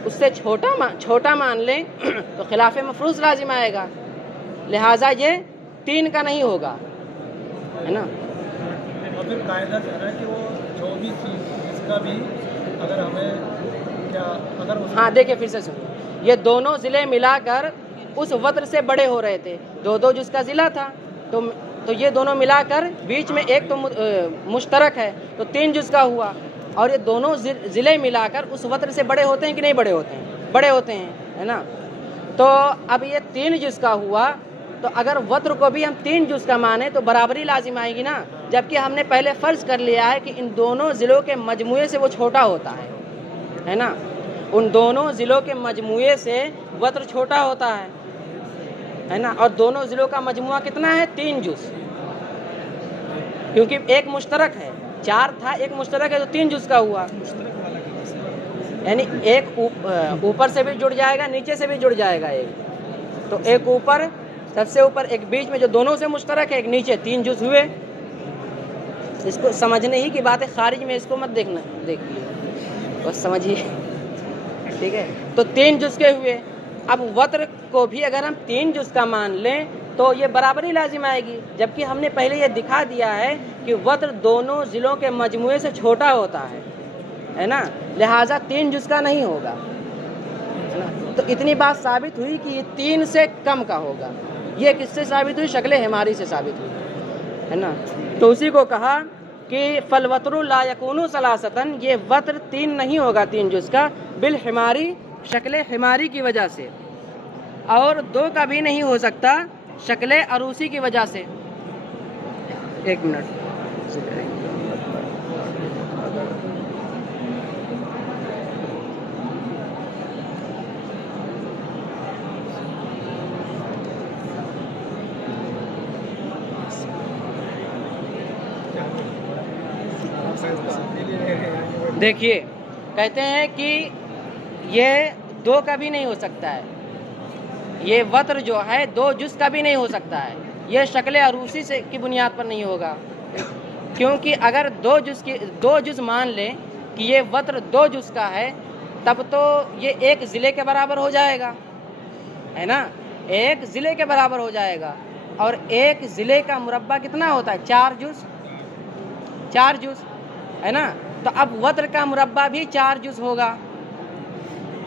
اس سے چھوٹا مان لیں تو خلاف مفروض لازم آئے گا، لہٰذا یہ 3 کا نہیں ہوگا، ہے نا. اور پھر قاعدہ کہہ رہا ہے کہ وہ جو بھی چیز اس کا بھی اگر ہمیں کیا اگر ہاں دیکھیں پھر سے سنیں، یہ دونوں ضلع ملا کر اس وطر سے بڑے ہو رہے تھے، 2 جز کا ضلع تھا، تو یہ دونوں ملا کر بیچ میں ایک تو مشترک ہے تو 3 جز کا ہوا. اور یہ دونوں ضلع ملا کر اس وطر سے بڑے ہوتے ہیں کہ نہیں بڑے ہوتے ہیں؟ بڑے ہوتے ہیں، ہے نا. تو اب یہ 3 جز کا ہوا، تو اگر وطر کو بھی ہم 3 جز کا مانیں تو برابری لازم آئے گی نا، جبکہ ہم نے پہلے فرض کر لیا ہے کہ ان دونوں ضلعوں کے مجموعے سے وہ چھوٹا ہوتا ہے نا. ان دونوں ضلعوں کے مجموعے سے وطر چھوٹا ہوتا ہے نا. اور دونوں ضلعوں کا مجموعہ کتنا ہے؟ 3 جز، کیونکہ ایک مشترک ہے، 4 تھا ایک مشترک ہے تو 3 جز کا ہوا. یعنی ایک اوپر سے بھی جڑ جائے گا، نیچے سے بھی جڑ جائے گا ایک، تو ایک اوپر سب سے اوپر، ایک بیچ میں جو دونوں سے مشترک ہے، ایک نیچے، 3 جز ہوئے. اس کو سمجھنے ہی کی بات ہے، خارج میں اس کو مت دیکھیے، بس سمجھیے، ٹھیک ہے. تو 3 جز کے ہوئے. اب وتر کو بھی اگر ہم 3 جز کا مان لیں تو یہ برابری لازم آئے گی، جبکہ ہم نے پہلے یہ دکھا دیا ہے کہ وتر دونوں ضلعوں کے مجموعے سے چھوٹا ہوتا ہے نا، لہٰذا 3 جز کا نہیں ہوگا، ہے نا۔ تو اتنی بات ثابت ہوئی کہ یہ 3 سے کم کا ہوگا۔ یہ کس سے ثابت ہوئی؟ شکل حماری سے ثابت ہوئی، ہے نا۔ تو اسی کو کہا کہ فالوتر لا یکون ثلاثتاً، یہ وتر 3 نہیں ہوگا 3 جز کا، بالحماری، شکل حماری کی وجہ سے، اور 2 کا بھی نہیں ہو سکتا شکل عروسی کی وجہ سے۔ ایک منٹ، دیکھیے کہتے ہیں کہ یہ 2 کا بھی نہیں ہو سکتا ہے، یہ وتر جو ہے 2 جز کا بھی نہیں ہو سکتا ہے، یہ شکل عروسی سے کی بنیاد پر نہیں ہوگا، کیونکہ اگر 2 جز مان لیں کہ یہ وتر 2 جز کا ہے، تب تو یہ ایک ضلع کے برابر ہو جائے گا، ہے نا، ایک ضلع کے برابر ہو جائے گا، اور ایک ضلع کا مربع کتنا ہوتا ہے؟ 4 جز، 4 جز، ہے نا۔ تو اب وتر کا مربع بھی 4 جز ہوگا،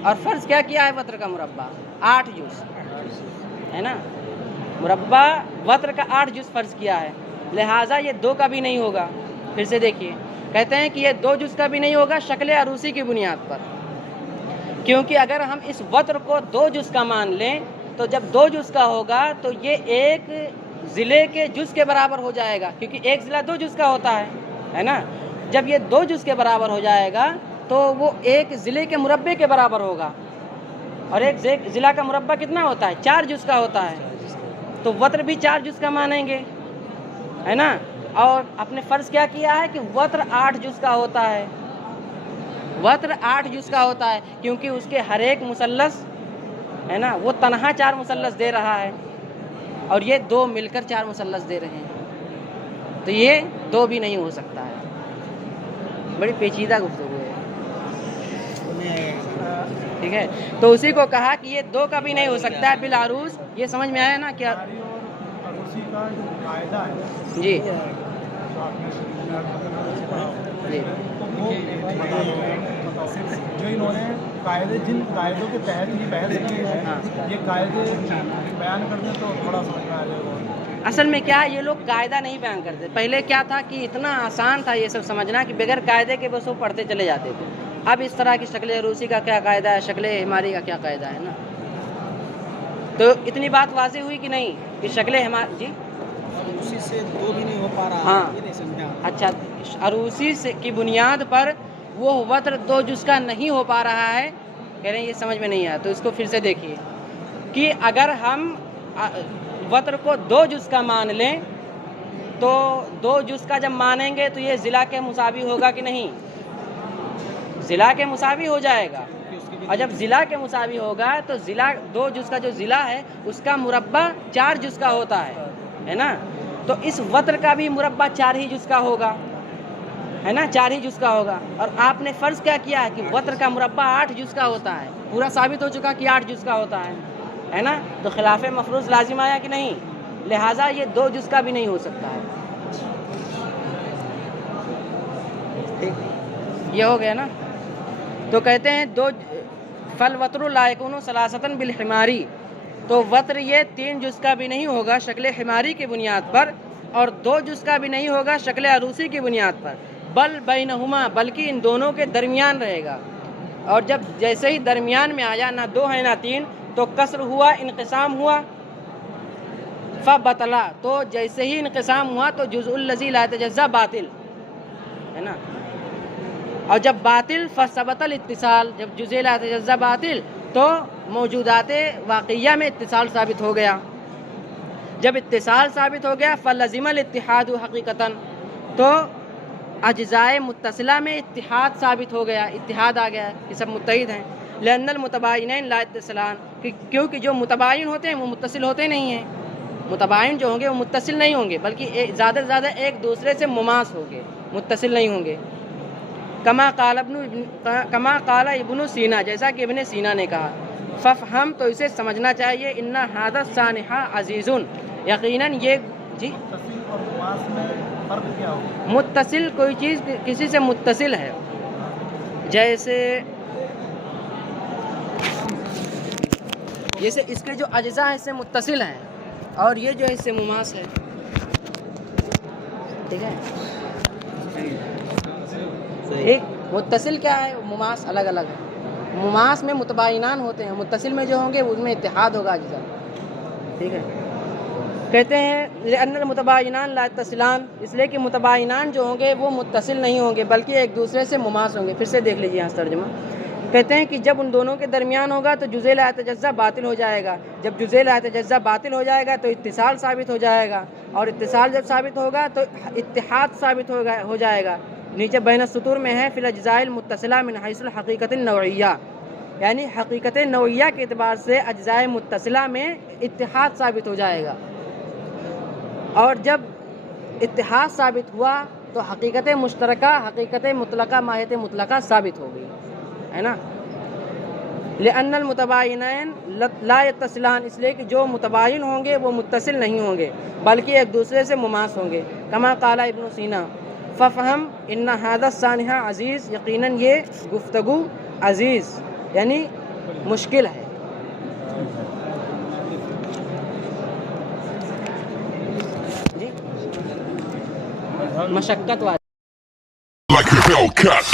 اور فرض کیا ہے وتر کا مربع؟ 8 جز، ہے نا، مربع وتر کا 8 جز فرض کیا ہے، لہٰذا یہ 2 کا بھی نہیں ہوگا۔ پھر سے دیکھیے کہتے ہیں کہ یہ 2 جز کا بھی نہیں ہوگا شکل عروسی کی بنیاد پر، کیونکہ اگر ہم اس وتر کو 2 جز کا مان لیں تو جب 2 جز کا ہوگا تو یہ ایک ضلع کے جز کے برابر ہو جائے گا، کیونکہ ایک ضلع 2 جز کا ہوتا ہے نا۔ جب یہ 2 جز کے برابر ہو جائے گا تو وہ ایک ضلع کے مربع کے برابر ہوگا، اور ایک ضلع کا مربع کتنا ہوتا ہے؟ 4 جز کا ہوتا ہے، تو وتر بھی 4 جز کا مانیں گے، ہے نا۔ اور اپنے فرض کیا ہے کہ وتر 8 جز کا ہوتا ہے، وتر 8 جز کا ہوتا ہے، کیونکہ اس کے ہر ایک مثلث، ہے نا، وہ تنہا 4 مثلث دے رہا ہے، اور یہ 2 مل کر 4 مثلث دے رہے ہیں، تو یہ 2 بھی نہیں ہو سکتا ہے۔ بڑی پیچیدہ گفتگو ہے، ٹھیک ہے۔ تو اسی کو کہا کہ یہ 2 کا بھی نہیں ہو سکتا ہے بالعروس۔ یہ سمجھ میں آیا نا کیا؟ عروسی کا جو قاعدہ ہے، جی جو آپ نے جی جو انہوں نے قاعدے، جن قاعدوں کے تحت یہ بحث کی ہے، یہ قاعدے بیان کر دیں تو تھوڑا سمجھ میں آ جائے گا۔ اصل میں کیا ہے، یہ لوگ قاعدہ نہیں بیان کرتے۔ پہلے کیا تھا کہ اتنا آسان تھا یہ سب سمجھنا کہ بغیر قاعدے کے بس وہ پڑھتے چلے جاتے تھے۔ اب اس طرح کی شکل عروسی کا کیا قاعدہ ہے، شکل حماری کا کیا قاعدہ ہے نا، تو اتنی بات واضح ہوئی کہ نہیں کہ شکل حماری، جی عروسی سے 2 بھی نہیں ہو پا رہا، ہاں یہ نہیں سمجھا۔ اچھا، عروسی سے کی بنیاد پر وہ وتر 2 جز کا نہیں ہو پا رہا ہے، کہہ رہے ہیں یہ سمجھ میں نہیں آیا۔ تو اس کو پھر سے دیکھیے کہ اگر ہم وتر کو 2 جز کا مان لیں تو 2 جز کا جب مانیں گے تو یہ ضلع کے مساوی ہوگا کہ نہیں؟ ضلع کے مساوی ہو جائے گا، اور جب ضلع کے مساوی ہوگا تو ضلع 2 جز کا جو ضلع ہے اس کا مربع 4 جز کا ہوتا ہے نا، تو اس وتر کا بھی مربع 4 ہی جز کا ہوگا، ہے نا، 4 ہی جز کا ہوگا۔ اور آپ نے فرض کیا ہے کہ وتر کا مربع 8 جز کا ہوتا ہے، پورا ثابت ہو چکا کہ 8 جز کا ہوتا ہے نا، تو خلاف مفروض لازم آیا کہ نہیں؟ لہٰذا یہ 2 جز کا بھی نہیں ہو سکتا ہے۔ یہ ہو گیا نا۔ تو کہتے ہیں فالوتر لا یکون ثلاثتاً بالحماری، تو وتر یہ 3 جز کا بھی نہیں ہوگا شکل حماری کی بنیاد پر، اور 2 جز کا بھی نہیں ہوگا شکل عروسی کی بنیاد پر، بل بینہما، بلکہ ان دونوں کے درمیان رہے گا۔ اور جب جیسے ہی درمیان میں آیا، نہ 2 ہے نہ 3، تو کسر ہوا، انقسام ہوا، فبطلا، تو جیسے ہی انقسام ہوا تو جزء الذی لا یتجزا باطل، ہے نا، اور جب باطل فثبت الاتصال، جب جزء لا یتجزا باطل تو موجودات واقعیہ میں اتصال ثابت ہو گیا۔ جب اتصال ثابت ہو گیا فلزم الاتحاد حقیقتاً، تو اجزائے متصلہ میں اتحاد ثابت ہو گیا، اتحاد آ گیا کہ سب متحد ہیں۔ لأن المتباینین لا یتصلان، کیونکہ جو متباین ہوتے ہیں وہ متصل ہوتے نہیں ہیں، متباین جو ہوں گے وہ متصل نہیں ہوں گے، بلکہ زیادہ سے زیادہ ایک دوسرے سے مماس ہوں گے، متصل نہیں ہوں گے۔ کما قال ابن سینا، جیسا کہ ابن سینا نے کہا، ففہم تو اسے سمجھنا چاہیے ان ھذا الصانع عزیز یقیناً یہ جی متصل اور مواس میں فرق کیا ہوگا؟ متصل کوئی چیز کسی سے متصل ہے جیسے اس کے جو اجزاء ہیں اس سے متصل ہیں اور یہ جو ہے اس سے مماس ہے. ٹھیک ہے ٹھیک. متصل کیا ہے؟ مماس الگ الگ ہے. مماس میں متباینان ہوتے ہیں, متصل میں جو ہوں گے ان میں اتحاد ہوگا اجزاء. ٹھیک ہے. کہتے ہیں لأن المتباینان لا یتصلان, اس لیے کہ متباینان جو ہوں گے وہ متصل نہیں ہوں گے بلکہ ایک دوسرے سے مماس ہوں گے. پھر سے دیکھ لیجیے یہاں ترجمہ. کہتے ہیں کہ جب ان دونوں کے درمیان ہوگا تو جزء لا یتجزا باطل ہو جائے گا. جب جزء لا یتجزا باطل ہو جائے گا تو اتصال ثابت ہو جائے گا, اور اتصال جب ثابت ہوگا تو اتحاد ثابت ہو جائے گا. نیچے بین السطور میں ہے فی الاجزاء المتصلہ من حیث الحقیقت النوعیہ, یعنی حقیقت نوعیہ کے اعتبار سے اجزاء متصلہ میں اتحاد ثابت ہو جائے گا. اور جب اتحاد ثابت ہوا تو حقیقت مشترکہ, حقیقت مطلقہ, ماہیت مطلقہ ثابت ہو گئی, ہے نا. لأن المتباینین لا یتصلان, اس لیے کہ جو متباین ہوں گے وہ متصل نہیں ہوں گے بلکہ ایک دوسرے سے مماس ہوں گے. کما قال ابن سینا ففہم ان ھذا الصانع عزیز, یقیناً یہ گفتگو عزیز یعنی مشکل ہے. جی مشقت والی like a Hellcat.